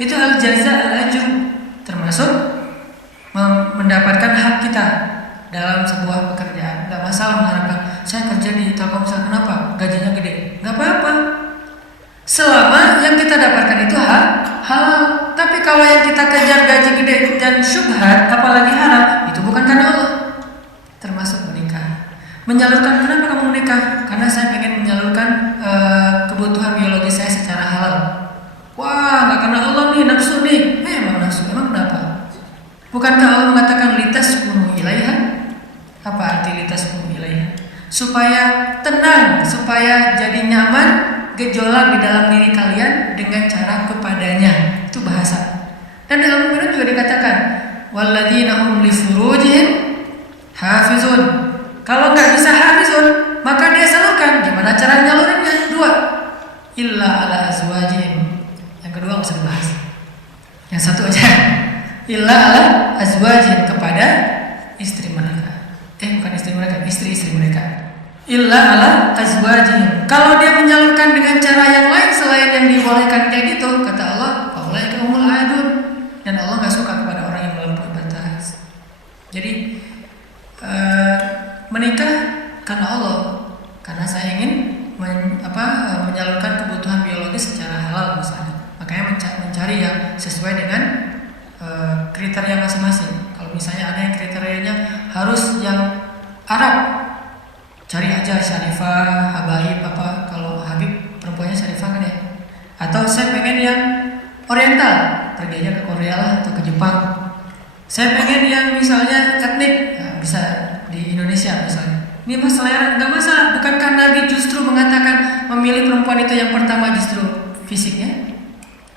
Itu al-jaza, al-ajru, termasuk mendapatkan hak kita dalam sebuah pekerjaan. Nggak masalah mengharapkan saya kerja di Telkomsel, kenapa gajinya gede? Nggak apa-apa, selama yang kita dapatkan itu halal. Tapi kalau yang kita kejar gaji gede dan syubhat, apalagi haram, itu bukan karena Allah. Termasuk menikah, menyalurkan. Kenapa kamu menikah? Karena saya pengen menyalurkan kebutuhan biologis saya secara halal. Wah, nggak karena Allah nih, nafsu nih. Emang nafsu, emang kenapa? Bukankah Allah mengatakan litas bunuh ilaiha? Apa arti litas bunuh ilaiha? Supaya tenang, supaya jadi nyaman, gejolak di dalam diri kalian dengan cara kepadanya. Itu bahasa. Dan dalam Al-Quran juga dikatakan walladzina hum li furujihim hafizun. Kalau nggak bisa hafizun, maka dia salurkan. Gimana cara nyalurinnya? 2. Illa ala azwajihim. Yang kedua nggak usah dibahas. Yang satu aja. Illa ala azwajihim, kepada istri mereka. Bukan istri mereka, istri-istri mereka. Illa ala azwajihim. Kalau dia menyalurkan dengan cara yang lain selain yang dibolehkan kayak gitu, kata Allah, faulaika humul aadun. Dan Allah nggak suka kepada orang yang melampaui batas. Jadi menikah karena Allah, karena saya ingin menyalurkan kebutuhan biologis secara halal misalnya. Makanya mencari yang sesuai dengan kriteria masing-masing. Kalau misalnya ada yang kriterianya harus yang Arab, cari aja Syarifah, Habaib apa. Kalau Habib perempuannya Syarifah kan ya. Atau saya pengen yang Oriental, pergi aja ke Korea lah atau ke Jepang. Saya pengen yang misalnya etnik, ya bisa di Indonesia misalnya. Ini masalah, nggak masalah. Bukankah Nabi justru mengatakan memilih perempuan itu yang pertama justru fisiknya?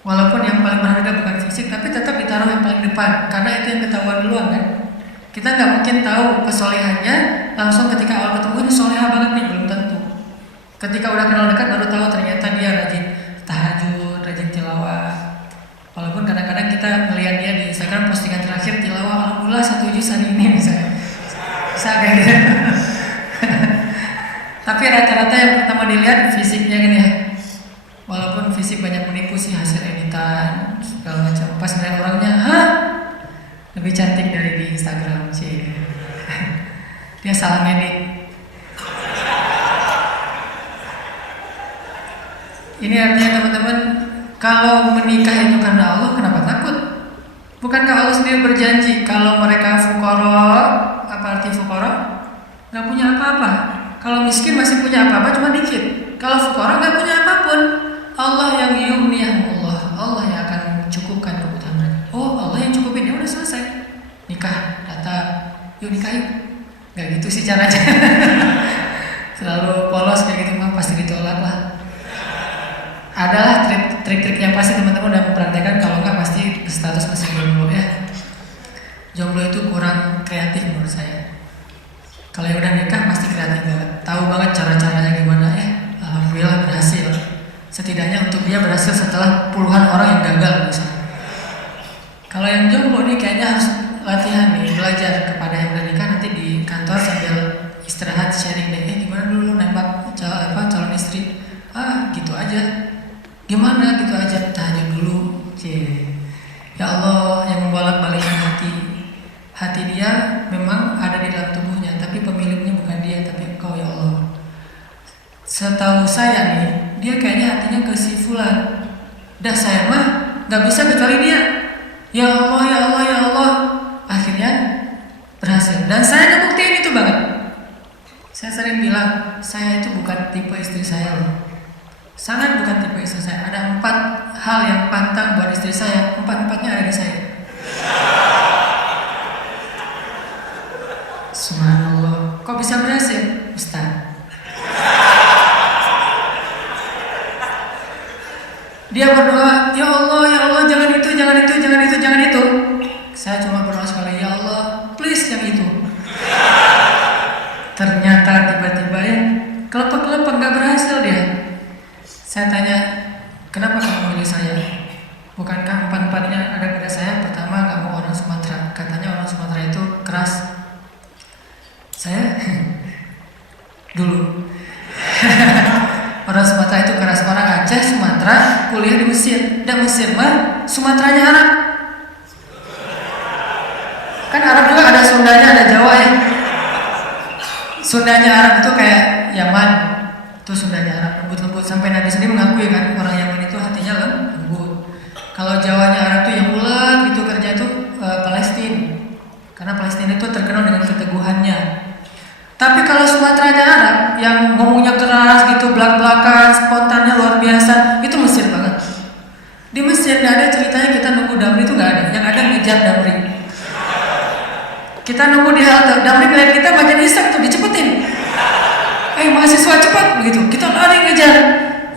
Walaupun yang paling berharga bukan fisik, tapi tetap ditaruh yang paling depan, karena itu yang ketahuan duluan kan. Kita nggak mungkin tahu kesolehannya langsung ketika awal ketemu, ini soleha banget nih, belum tentu. Ketika udah kenal dekat baru tahu ternyata dia rajin tahajud, rajin tilawah. Walaupun kadang-kadang kita melihat dia di Instagram postingan terakhir tilawah, alhamdulillah 1 juz hari ini misalnya. Bisa kayak gitu. Tapi rata-rata yang pertama dilihat fisiknya kan ya. Walaupun fisik banyak menipu sih, hasil editan segala macam. Pas ngeliat orangnya, lebih cantik dari di Instagram sih. Dia salah ngedit. Ini artinya teman-teman, kalau menikah itu karena Allah, kenapa takut? Bukankah Allah sendiri berjanji kalau mereka fuqara, apa arti fuqara? Gak punya apa-apa. Kalau miskin masih punya apa-apa, cuma dikit. Kalau fuqara gak punya apapun. Allah yang yughniyahumullah, Allah yang akan mencukupkan kebutuhan mereka. Oh, Allah yang cukupin, ya udah selesai. Nikah, datang, yuk nikah yuk. Gak gitu sih caranya. Selalu polos kayak gitu mah pasti ditolak lah. Adalah trik-trik yang pasti teman-teman udah mempraktekkan, kalau nggak pasti status masih jomblo ya. Jomblo itu kurang kreatif menurut saya. Kalau yang udah nikah pasti kreatif banget, tahu banget cara-caranya gimana ya. Alhamdulillah berhasil. Setidaknya untuk dia berhasil setelah puluhan orang yang gagal misalnya. Kalau yang jomblo nih kayaknya harus latihan nih, belajar kepada yang udah nikah, nanti di kantor sambil istirahat sharing deh, gimana dulu nembak calon istri. Gitu aja. Gimana gitu aja, tanya dulu. Ya Allah yang membolak-balikkan hati dia memang ada di dalam tubuhnya, tapi pemiliknya bukan dia, tapi Engkau ya Allah. Setahu saya nih, dia kayaknya hatinya ke si fulan. Dah saya mah nggak bisa kecuali dia. Ya Allah, ya Allah, ya Allah. Akhirnya berhasil. Dan saya ngebuktiin itu banget. Saya sering bilang, saya itu bukan tipe istri saya loh. Sangat bukan tipe istri saya. Ada 4 hal yang pantang buat istri saya, 4-4-nya ada di saya. Subhanallah, kok bisa berhasil? Ustaz, dia berdoa, ya Allah, jangan itu, jangan itu, jangan itu, jangan itu. Saya cuma berdoa sekali, ya Allah, please yang itu. Ternyata tiba-tiba ya, kelepek-kelepek nggak berhasil dia. Saya tanya, kenapa kamu milih saya? Bukankah 4-4-nya ada pada saya? Pertama, nggak mau orang Sumatera. Katanya orang Sumatera itu keras. Saya dulu orang Sumatera itu keras. Orang Aceh, Sumatera, kuliah di Mesir. Dan Mesir mah Sumateranya Arab. Kan Arab juga ada Sundanya, ada Jawa ya. Sundanya Arab itu kayak Yaman, itu Sundanya Arab, lembut-lembut. Sampai Nabi sendiri mengakui kan, orang Yaman itu hatinya lembut. Kalau Jawanya Arab itu yang bulat gitu kerja itu Palestina. Karena Palestina itu terkenal dengan keteguhannya. Tapi kalau Sumateranya Arab yang ngomongnya keras gitu, belak-belakan, spontannya luar biasa, itu Mesir banget. Di Mesir nggak ada ceritanya kita nunggu damri itu nggak ada. Yang ada ngejar damri. Kita nunggu di halte, damri ngeliat kita baca isak tuh dicepetin. Mahasiswa cepat begitu. Kita lari ngejar.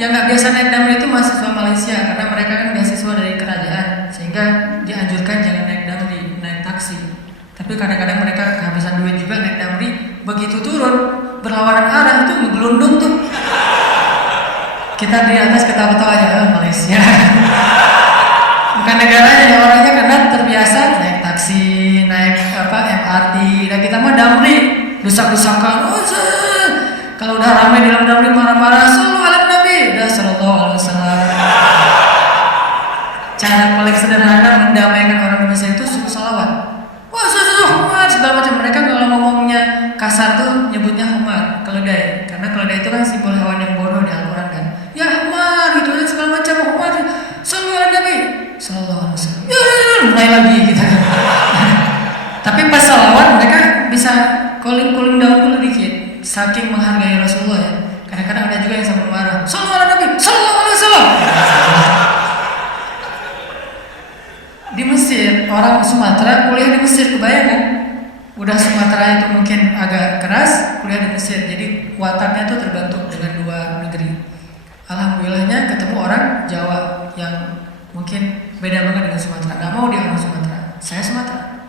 Yang nggak biasa naik damri itu mahasiswa Malaysia karena mereka kan beasiswa dari kerajaan, sehingga dianjurkan jangan naik damri, naik taksi. Tapi kadang-kadang mereka kehabisan duit juga naik damri. Begitu turun berlawanan arah itu ngegelundung tuh. Kita di atas ketawa-ketawa aja, Malaysia. Bukan negaranya, orangnya karena terbiasa naik taksi, naik MRT. Dan kita mah damri, desak-desakan. Kalau udah ramai di dalam damri marah-marah, sallu ala Nabi, udah sallallahu alaihi wasallam. Cara paling sederhana mendamaikan orang Indonesia itu suruh salawat. Humar segala macam. Mereka kalau ngomongnya kasar tuh nyebutnya humar, keledai. Karena keledai itu kan simbol hewan yang bodoh di Al-Quran kan. Ya humar gitu kan segala macam humar. Sallu ala Nabi sallallahu alaihi wasallam. Mulai lagi gitu. Tapi pas salawat mereka bisa calling down dulu dikit. Saking menghargai Rasulullah ya. Kadang-kadang ada juga yang sampai marah. Sallu ala Nabi sallallahu alaihi wasallam. Di Mesir, orang Sumatera kuliah di Mesir, kebayang kan? Udah Sumatera itu mungkin agak keras, kuliah di Mesir. Jadi wataknya tuh terbentuk dengan 2 negeri. Alhamdulillahnya ketemu orang Jawa yang mungkin beda banget dengan Sumatera. Gak mau dia orang Sumatera. Saya Sumatera.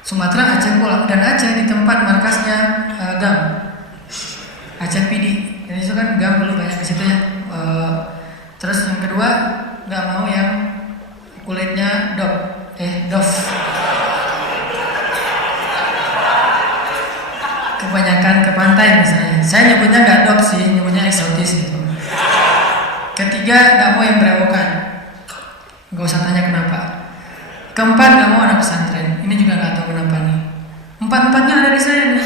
Sumatera Aceh pula, dan Aceh di tempat markasnya GAM. Aceh PD. Jadi itu kan GAM dulu banyak di situ ya. Terus yang kedua nggak mau yang kulitnya dof. Kebanyakan ke pantai misalnya. Saya nyebutnya nggak dof sih, nyebutnya eksotis gitu. Ketiga nggak mau yang berewokan. Nggak usah tanya kenapa. Keempat nggak mau anak pesantren. Ini juga nggak tahu kenapa nih. 4-4-nya ada di saya nih.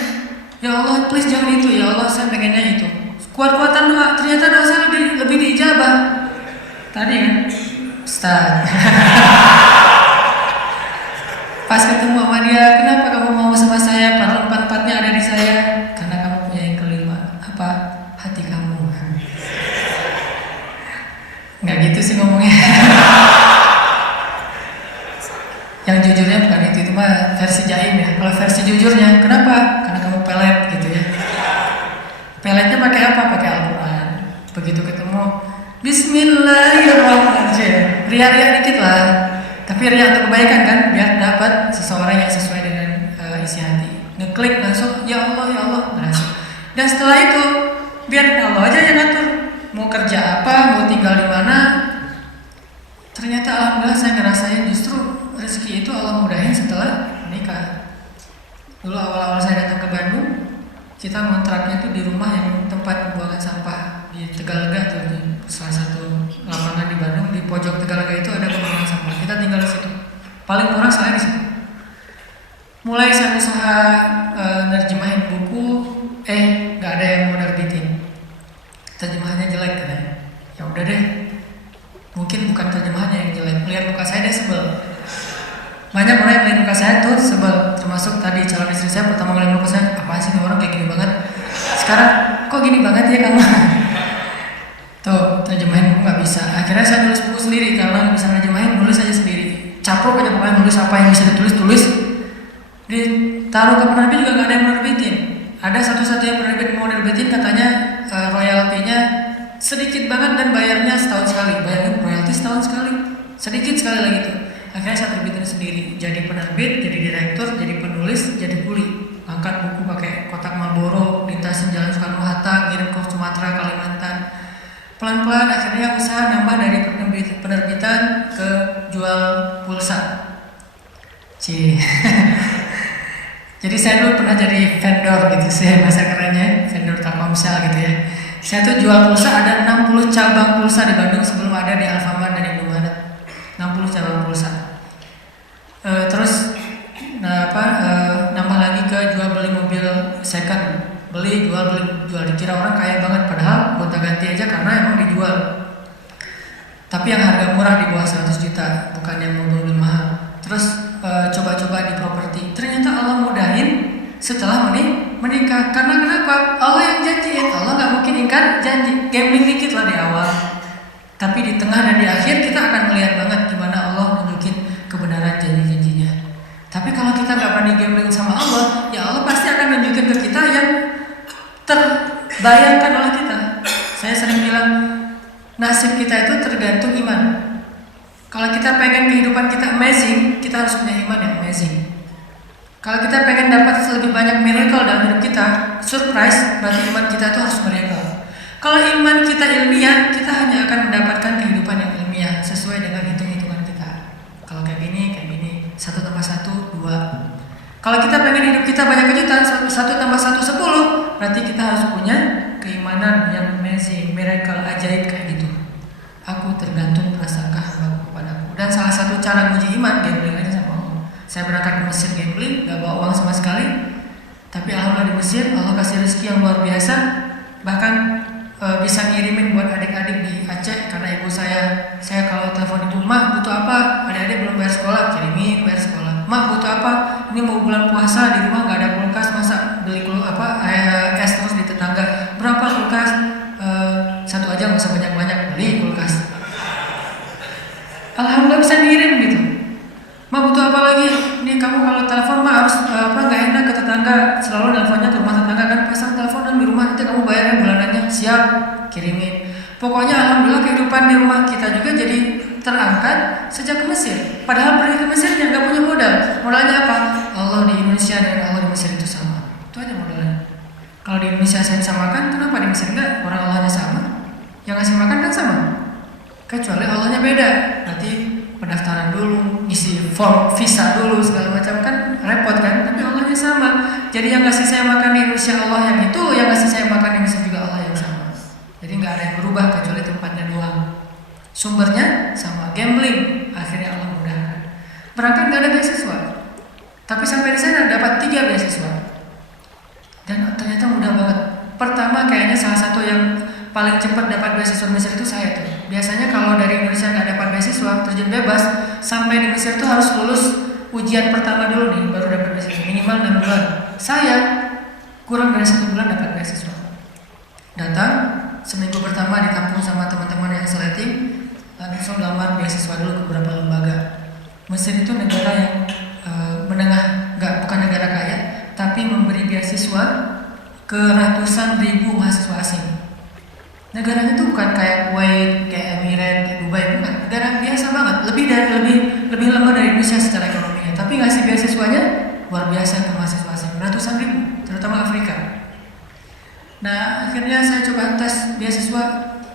Ya Allah, please jangan itu. Ya Allah, saya pengennya itu. Kuat-kuatan doa, ternyata doa saya lebih diijabah. Tadi kan, Ustaz. Pas ketemu sama dia, kenapa kamu mau sama saya? Padahal 4-4-nya ada di saya. Karena kamu punya yang kelima. Apa? Hati kamu. Nggak gitu sih ngomongnya. Yang jujurnya bukan itu mah versi jaim ya. Kalau versi jujurnya, kenapa? Karena kamu pelet gitu ya. Peletnya pakai apa? Pakai Al-Quran. Begitu ketemu, Bismillahirrahmanirrahim. Ria-ria dikit lah. Tapi ria untuk kebaikan kan, biar dapat seseorang yang sesuai dengan isi hati. Ngeklik langsung, ya Allah, berhasil. Dan setelah itu, biar Allah aja yang ngatur. Mau kerja apa, mau tinggal di mana. Ternyata alhamdulillah saya ngerasain justru rezeki itu Allah mudahin setelah menikah. Dulu awal-awal saya datang ke Bandung, kita ngontraknya tuh di rumah yang tempat pembuangan sampah di Tegalega tuh, di salah satu lapangan di Bandung, di pojok Tegalega itu ada pembuangan sampah. Kita tinggal di situ. Paling murah saya di situ. Mulai saya usaha nerjemahin buku, nggak ada yang mau nerbitin. Terjemahannya jelek katanya. Ya udah deh. Mungkin bukan terjemahannya yang jelek, lihat muka saya deh sebel. Banyak orang yang lihat muka saya tuh sebel, termasuk tadi calon istri saya pertama kali muka saya, apaan sih ini orang kayak gini banget. Sekarang kok gini banget ya kamu? Tuh, bisa. Akhirnya saya nulis buku sendiri karena nggak bisa nerjemahin, nulis aja sendiri. Capruk aja pokoknya, nulis apa yang bisa ditulis. Ditaruh ke penerbit juga nggak ada yang menerbitin. Ada satu-satunya penerbit mau nerbitin, katanya royaltinya sedikit banget dan bayarnya setahun sekali. Bayangin royalti setahun sekali, sedikit sekali lagi tuh. Akhirnya saya terbitin sendiri, jadi penerbit, jadi direktur, jadi penulis, jadi kuli. Angkat buku pakai kotak Marlboro, lintasin jalan Soekarno-Hatta, ngirim ke Sumatera, Kalimantan. Pelan-pelan akhirnya usaha nambah dari penerbitan ke jual pulsa. Jadi saya dulu pernah jadi vendor gitu, saya bahasa kerennya vendor Telkomsel gitu ya. Saya tuh jual pulsa, ada 60 cabang pulsa di Bandung sebelum ada di Alfamart dan Indomaret. 60 cabang pulsa. Nambah lagi ke jual beli mobil second, beli jual, dikira orang kaya banget, padahal gonta ganti aja karena emang dijual. Tapi yang harga murah di bawah 100 juta, bukan yang mobil mahal. Terus coba-coba di properti, ternyata Allah mudahin setelah menikah. Karena kenapa? Allah yang janjiin, Allah nggak mungkin ingkar janji. Gambling dikit lah di awal, tapi di tengah dan di akhir kita akan melihat banget gimana Allah nunjukin kebenaran janji-janjinya. Tapi kalau kita nggak berani gambling sama Allah, ya Allah pasti akan nunjukin ke kita yang terbayangkan oleh kita. Saya sering bilang, nasib kita itu tergantung iman. Kalau kita pengen kehidupan kita amazing, kita harus punya iman yang amazing. Kalau kita pengen dapat lebih banyak miracle dalam hidup kita, surprise, berarti iman kita itu harus miracle. Kalau iman kita ilmiah, kita hanya akan mendapatkan kehidupan yang ilmiah sesuai dengan hitung-hitungan kita. Kalau kayak gini, 1 tambah 1, 2. Kalau kita pengen hidup kita banyak kejutan, 1 tambah 1, 10, berarti kita harus punya keimanan yang amazing, miracle, ajaib kayak gitu. Aku tergantung prasangka hambaku kepadaku. Dan salah satu cara menguji iman, gambling aja sama Allah. Saya berangkat ke Mesir gambling, gak bawa uang sama sekali. Tapi alhamdulillah di Mesir, Allah kasih rezeki yang luar biasa. Bahkan bisa ngirimin buat adik-adik di Aceh. Karena ibu saya kalau telepon ibu, "Mak butuh apa? Adik-adik belum bayar sekolah," kirimin bayar sekolah. "Mak butuh apa? Ini mau bulan puasa, di rumah gak ada kulkas, masa beli es terus di tetangga. Berapa kulkas? 1 aja, gak usah banyak-banyak, beli kulkas." Alhamdulillah bisa ngirim gitu. "Ma butuh apa lagi? Ini kamu kalau telepon mah harus gak enak ke tetangga, selalu teleponnya ke rumah tetangga kan, pasang teleponan di rumah nanti kamu bayarnya bulanannya." Siap, kirimin. Pokoknya alhamdulillah kehidupan di rumah kita juga jadi terangkat sejak ke Mesir. Padahal pergi ke Mesir yang gak punya modal. Modalnya apa? Allah di Indonesia dan Allah di Mesir itu sama. Itu aja modalnya. Kalau di Indonesia saya bisa makan, kenapa di Mesir enggak? Orang Allahnya sama, yang ngasih makan kan sama. Kecuali Allahnya beda. Berarti pendaftaran dulu, ngisi form visa dulu, segala macam kan repot kan. Tapi Allahnya sama. Jadi yang ngasih saya makan di Indonesia Allah yang itu, yang ngasih saya makan di Mesir juga Allah yang sama. Jadi nggak ada yang berubah kecuali tempatnya doang. Sumbernya sama. Gambling, akhirnya Allah mudahkan. Berangkat nggak ada beasiswa, tapi sampai di sana dapat 3 beasiswa. Dan ternyata mudah banget. Pertama kayaknya salah satu yang paling cepat dapat beasiswa Mesir itu saya tuh. Biasanya kalau dari Indonesia nggak dapat beasiswa, terjun bebas, sampai di Mesir tuh harus lulus ujian pertama dulu nih, baru dapat beasiswa, minimal 6 bulan. Saya kurang dari 1 bulan dapat beasiswa. Datang, seminggu pertama ditampung sama teman-teman yang seleting, langsung lamar beasiswa dulu ke beberapa lembaga. Mesir itu negara yang menengah, bukan negara kaya, tapi memberi beasiswa ke ratusan ribu mahasiswa asing. Negaranya tuh bukan kayak Kuwait, kayak Emirat, kayak Dubai, bukan. Negara biasa banget, lebih lemah dari Indonesia secara ekonominya. Tapi ngasih beasiswanya luar biasa ke mahasiswa asing, ratusan ribu, terutama Afrika. Nah akhirnya saya coba tes beasiswa,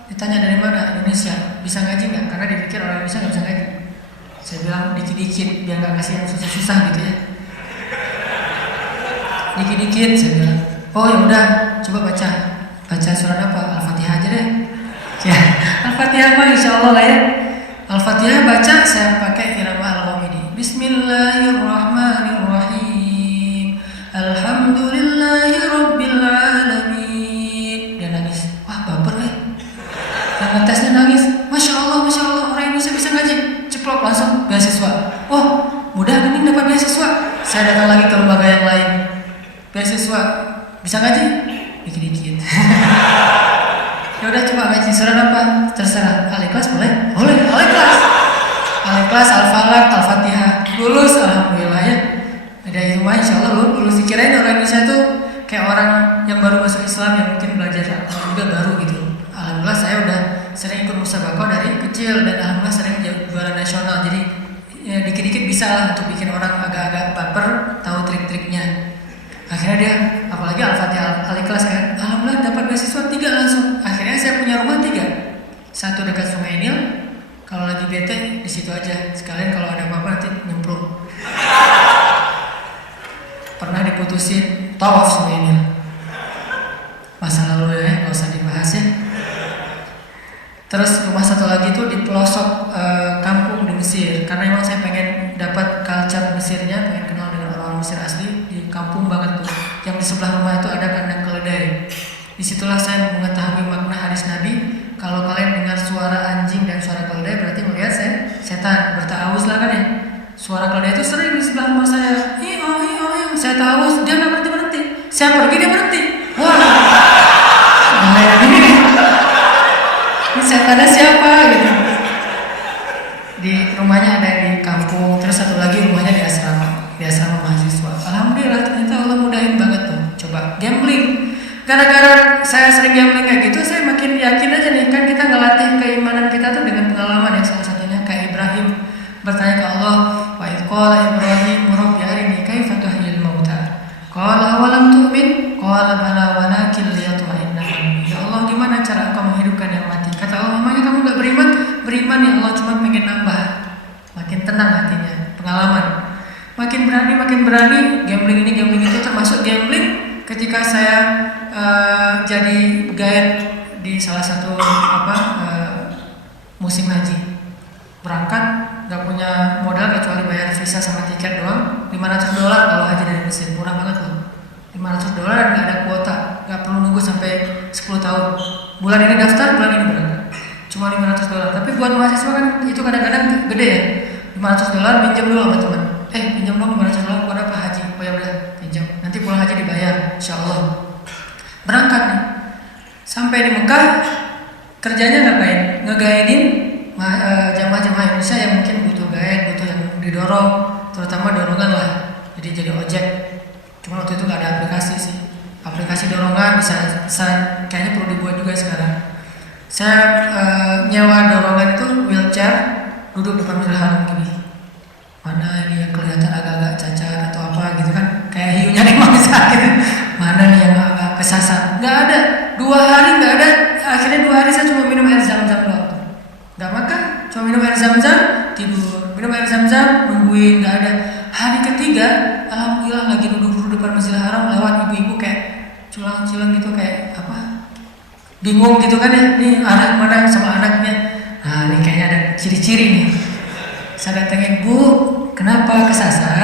ditanya dari mana, Indonesia, bisa ngaji nggak? Karena dipikir orang Indonesia nggak bisa ngaji. Saya bilang dikit-dikit, biar nggak ngasih yang susah-susah gitu ya. Dikit-dikit saya bilang. Oh ya udah, coba baca surat apa? Al-Fatihah aja deh. Ya, Al-Fatihah mah insya Allah lah ya. Al-Fatihah baca, saya pakai irama Al-Ghamidi. Bismillahirrahmanirrahim. Alhamdulillahirabbil alamin. Dia nangis. Wah baper yang ngetesnya nangis. Masya Allah, orang Indonesia bisa ngaji. Ceplok langsung beasiswa. Oh, mudah gini dapat beasiswa. Saya datang lagi ke lembaga yang lain. Beasiswa, bisa ngaji? Dikit-dikit. Ya udah coba ngaji surat apa? Terserah. Al-Ikhlas boleh? Boleh. Al-Ikhlas. Al-Ikhlas, Al-Falaq, Al-Fatihah. Lulus, alhamdulillah ya. Dari rumah insya Allah lulus. Dikirain orang Indonesia tuh kayak orang yang baru masuk Islam yang mungkin belajar juga baru gitu. Alhamdulillah saya udah sering ikut musabaqah dari kecil dan alhamdulillah sering juara nasional. Jadi ya, dikit-dikit bisa lah untuk bikin orang agak-agak baper, tahu trik-triknya. Akhirnya dia, apalagi Al-Fatihah, Al-Ikhlas kan, alhamdulillah dapat beasiswa 3 langsung. Akhirnya saya punya rumah 3, 1 dekat Sungai Nil. Kalau lagi bete di situ aja. Sekalian kalau ada apa-apa nanti nyemplung. Pernah diputusin tawaf Sungai Nil. Masa lalu ya, nggak usah dibahas ya. Terus rumah satu lagi tuh di pelosok kampung di Mesir. Karena emang saya pengen dapat culture Mesirnya, pengen kenal dengan orang Mesir asli di kampung banget tuh. Yang di sebelah rumah itu ada kandang keledai. Disitulah saya mengetahui makna hadis Nabi. Kalau kalian dengar suara anjing dan suara keledai berarti melihat setan. Bertawuz lah kan ya. Suara keledai itu sering di sebelah rumah saya. Iyo. Saya tawuz, dia nggak berhenti. Saya pergi dia berhenti. Wah, bahaya ini. Ini setannya siapa gitu. Di rumahnya ada di kampung. Terus satu lagi rumahnya di asrama mahasiswa. Alhamdulillah ternyata Allah mudahin banget tuh. Coba gambling. Gara-gara saya sering gambling kayak gitu, saya makin yakin aja nih kan kita ngelatih keimanan kita tuh dengan pengalaman ya. Salah satunya kayak Ibrahim bertanya ke Allah, wa idh qala Ibrahim rabbi arini kaifa tuhyil mauta. Qala awalam tu'min? Qala bala walakin liyatma'inna qalbi. Ya Allah, gimana cara Engkau menghidupkan yang mati? Kata Allah, memangnya kamu enggak beriman? Beriman ya Allah, cuma pengen nambah. Makin tenang hatinya, pengalaman. Makin berani, gambling ini, gambling itu, termasuk gambling ketika saya jadi guide di salah satu musim haji. Berangkat nggak punya modal kecuali bayar visa sama tiket doang, $500 kalau haji dari Mesir, murah banget loh. $500 dan nggak ada kuota, nggak perlu nunggu sampai 10 tahun. Bulan ini daftar, bulan ini berangkat. Cuma $500. Tapi buat mahasiswa kan itu kadang-kadang gede ya. $500 pinjam dulu sama teman. Pinjam dong $500 buat apa haji? Oh ya udah, pinjam. Nanti pulang haji dibayar, insya Allah. Berangkat nih. Sampai di Mekah, kerjanya ngapain? Ngegaidin jamaah-jamaah Indonesia yang mungkin butuh guide, butuh yang didorong, terutama dorongan lah. Jadi ojek. Cuma waktu itu nggak ada aplikasi sih. Aplikasi dorongan bisa kayaknya perlu dibuat juga sekarang. Saya nyewa dorongan itu wheelchair, duduk depan Masjidil Haram gini. Mana ini yang kelihatan agak-agak cacat atau apa gitu kan? Kayak hiunya emang sakit. Mana nih yang agak kesasar? Nggak ada. 2 hari nggak ada. Akhirnya 2 hari saya cuma minum air zam-zam doang. Nggak makan, cuma minum air zam-zam, tidur. Minum air zam-zam, nungguin, nggak ada. Hari ketiga, alhamdulillah lagi duduk depan Masjidil Haram, lewat ibu-ibu kayak culang-culang gitu, kayak apa? Bingung gitu kan ya, nih anak mana sama anaknya. Nah ini kayaknya ada ciri-ciri nih. Saya datengin, Bu, kenapa kesasar?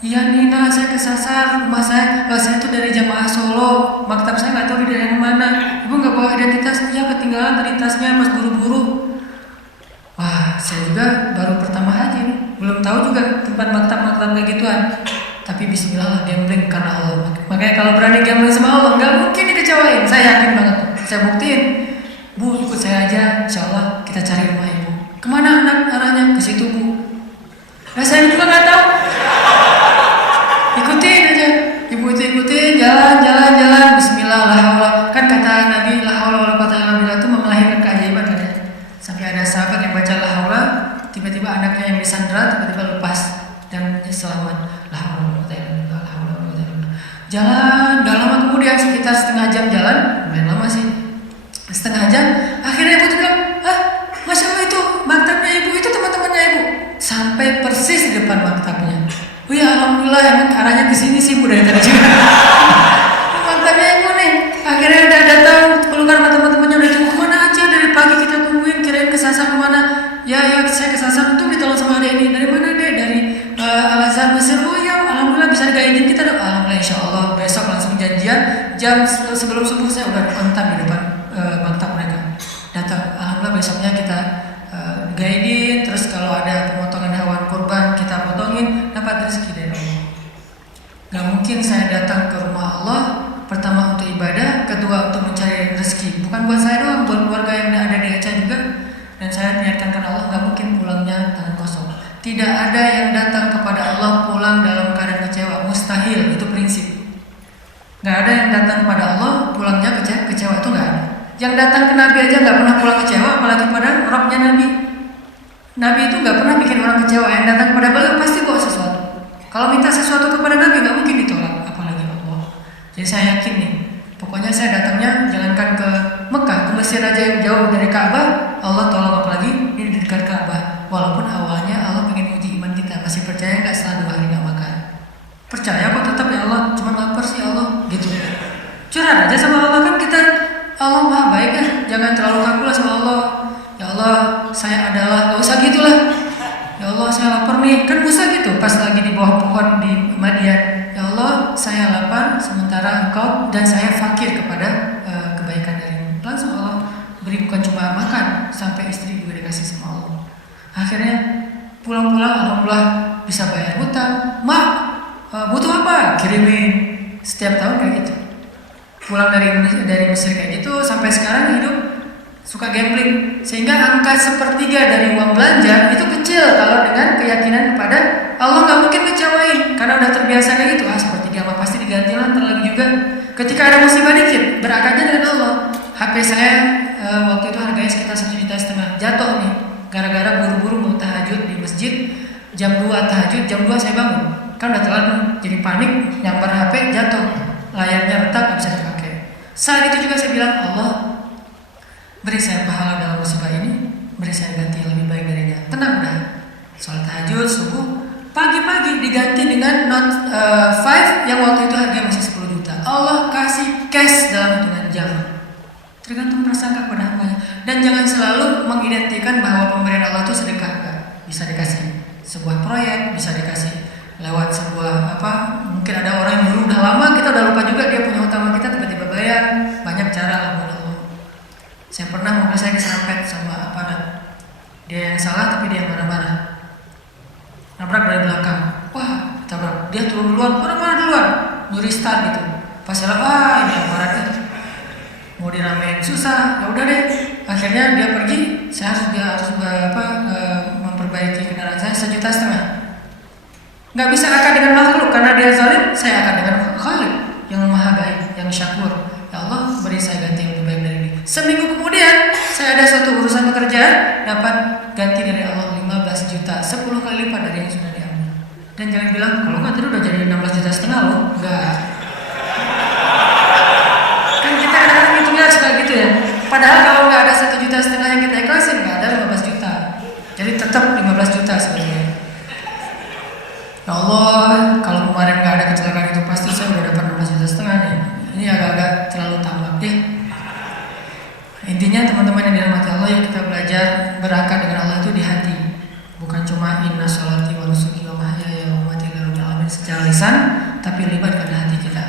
Iya Nina, saya kesasar. Rumah saya itu dari jamaah Solo. Maktab saya nggak tahu di daerah mana. Ibu nggak bawa identitas? Iya, ketinggalan tadi tasnya pas buru-buru. Wah, saya juga baru pertama haji nih. Belum tahu juga tempat maktab kayak gituan. Tapi bismillah lah, gambling karena Allah. Makanya kalau berani gambling sama Allah, nggak mungkin dikecewain. Saya yakin banget. Saya buktiin. Bu, ikut saya aja. Insya Allah kita cari rumah ibu. Kemana anak arahnya? Ke situ, Bu. Nah, saya juga nggak tahu. Ikutin aja. Ibu itu ikutin, jalan. Bismillah, la haula. Kan kata Nabi, la haula wala quwwata illa billah itu melahirkan keajaiban kan ya. Sampai ada sahabat yang baca la haula, tiba-tiba anaknya yang disandra tiba-tiba lepas dan selamat. La haula wala quwwata illa billah, la haula wala quwwata illa billah. Jalan, gak lama kemudian sekitar setengah jam jalan, lumayan lama sih. Setengah jam, akhirnya ibu tuh bilang, Masya Allah itu maktabnya ibu, itu teman-temannya ibu. Sampai persis di depan maktabnya. Oh ya alhamdulillah, emang arahnya ke sini sih Bu dari tadi juga. Maktabnya ibu nih. Akhirnya udah datang, keluar sama teman-temannya udah tunggu kemana aja dari pagi kita tungguin, kirain kesasar kemana? Ya saya kesasar untuk ditolong sama adek ini. Dari mana deh? Dari Al Azhar Mesir. Oh ya alhamdulillah bisa digaidin kita dong. Alhamdulillah insya Allah besok langsung janjian jam sebelum subuh saya udah on time di depan maktab mereka. Datang, alhamdulillah besoknya kita guiding, terus kalau ada pemotongan hewan kurban kita potongin, dapat rezeki dari Allah. Gak mungkin saya datang ke rumah Allah pertama untuk ibadah, kedua untuk mencari rezeki. Bukan buat saya doang, buat niatkan karena Allah, nggak mungkin pulangnya tangan kosong. Tidak ada yang datang kepada Allah pulang dalam keadaan kecewa, mustahil, itu prinsip. Nggak ada yang datang kepada Allah pulangnya kecewa, itu nggak ada. Yang datang ke Nabi aja nggak pernah pulang kecewa, apalagi pada Rabbnya Nabi. Nabi itu nggak pernah bikin orang kecewa. Yang datang kepada beliau pasti bawa sesuatu. Kalau minta sesuatu kepada Nabi nggak mungkin ditolak, apalagi Allah. Jadi saya yakin nih, pokoknya saya datangnya jangankan ke Mekah, ke Mesir aja yang jauh dari Ka'bah, Allah tolong, apalagi ini di dekat Ka'bah. Walaupun awalnya Allah pengen uji iman kita, masih percaya nggak setelah 2 hari nggak makan? Percaya kok tetap ya Allah, cuma lapar sih Allah, gitu. Curhat aja sama Allah, kan kita, Allah maha baik kan, jangan terlalu kaku lah sama Allah. Ya Allah, saya adalah, gak usah gitulah. Ya Allah, saya lapar nih, kan Musa gitu, pas lagi di bawah pohon di Madian. Ya Allah, saya lapar, sementara engkau dan saya fakir kepada kebaikan darimu. Langsung Allah beri, bukan cuma makan, sampai istri juga dikasih sama Allah. Akhirnya pulang-pulang, alhamdulillah bisa bayar hutang. Mak, butuh apa? Kirimin. Setiap tahun kayak gitu. Pulang dari Mesir kayak gitu, sampai sekarang hidup suka gambling, sehingga angka 1/3 dari uang belanja itu kecil kalau dengan keyakinan kepada Allah. Nggak mungkin kecewain karena udah terbiasa kayak gitu. 1/3 mah pasti diganti lah, terlebih juga ketika ada musibah dikit, berakatnya dengan Allah. HP saya waktu itu harganya sekitar 1,5 juta, jatuh nih gara-gara buru-buru mau tahajud di masjid. Jam 2 tahajud, jam 2 saya bangun, kan udah telat nih, jadi panik, nyamper HP, jatuh, layarnya retak, nggak bisa dipakai. Saat itu juga saya bilang, Allah beri saya pahala dalam musibah ini, beri saya ganti yang lebih baik darinya. Tenang dah, sholat tahajud, subuh, pagi-pagi diganti dengan Note 5 yang waktu itu harganya masih 10 juta. Allah kasih cash dalam hitungan jam. Tergantung prasangka kepada hambanya. Dan jangan selalu mengidentikan bahwa pemberian Allah itu sedekah. Bisa dikasih sebuah proyek, bisa dikasih lewat sebuah mungkin ada orang yang dulu udah lama, kita udah lupa juga dia punya utama, kita tiba-tiba bayar. Banyak cara lah buat Allah. Saya pernah mobil saya diserempet sama dia yang salah tapi dia yang marah-marah, nabrak dari belakang. Wah, tabrak, dia turun duluan, orang mana duluan, nyuri start gitu. Pas saya ini yang marah deh, mau diramein susah, ya udah deh. Akhirnya dia pergi, saya harus memperbaiki kendaraan saya 1,5 juta. Nggak bisa akad dengan makhluk karena dia zalim, saya akad dengan Khalik yang maha baik, yang syakur. Ya Allah, beri saya ganti yang lebih baik dari ini. Seminggu kemudian saya ada suatu urusan pekerjaan, dapat ganti dari Allah 15 juta, 10 kali lipat dari yang sudah diambil. Dan jangan bilang kalau nggak tadi udah jadi 16,5 juta loh, enggak. Kan kita kadang-kadang ngitungnya suka gitu ya. Padahal kalau nggak ada 1,5 juta yang kita ikhlasin, nggak ada 15 juta. Jadi tetap 15 juta sebenarnya. Ya Allah, kalau kemarin nggak ada kecelakaan itu pasti saya udah dapat 16,5 juta nih. Ini agak-agak terlalu tambah deh. Intinya teman-teman yang dirahmati Allah, yang kita belajar berakar dengan Allah itu di hati. Bukan cuma inna sholati wa nusuki wa mahyaya wa mamati lillahi rabbil alamin secara lisan, tapi libatkan hati kita.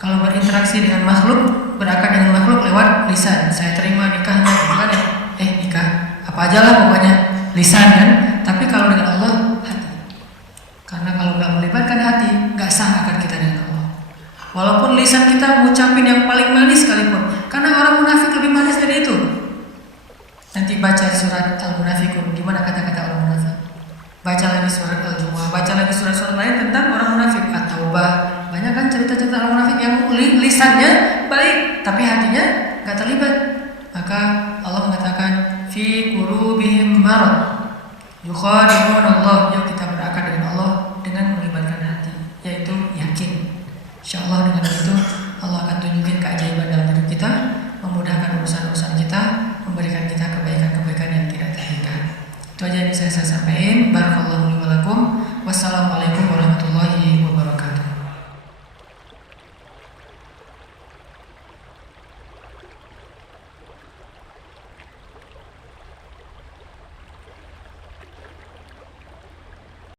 Kalau berinteraksi dengan makhluk, berakar dengan makhluk lewat lisan. Saya terima nikahnya, gimana ya? Nikah, apa aja lah pokoknya lisan kan. Tapi kalau dengan Allah, hati. Karena kalau nggak melibatkan hati, nggak sah akar kita dengan Allah. Walaupun lisan kita ngucapin yang paling manis sekalipun, karena orang munafik lebih manis dari itu. Nanti baca surat Al-Munafikun, gimana kata-kata orang munafik. Baca lagi surat Al-Jumu'ah, baca lagi surat-surat lain tentang orang munafik. At-Taubah, banyak kan cerita-cerita orang munafik yang lisannya baik, tapi hatinya nggak terlibat. Maka Allah mengatakan, fi qulubihim marad, yukhadi'un Allah. Yuk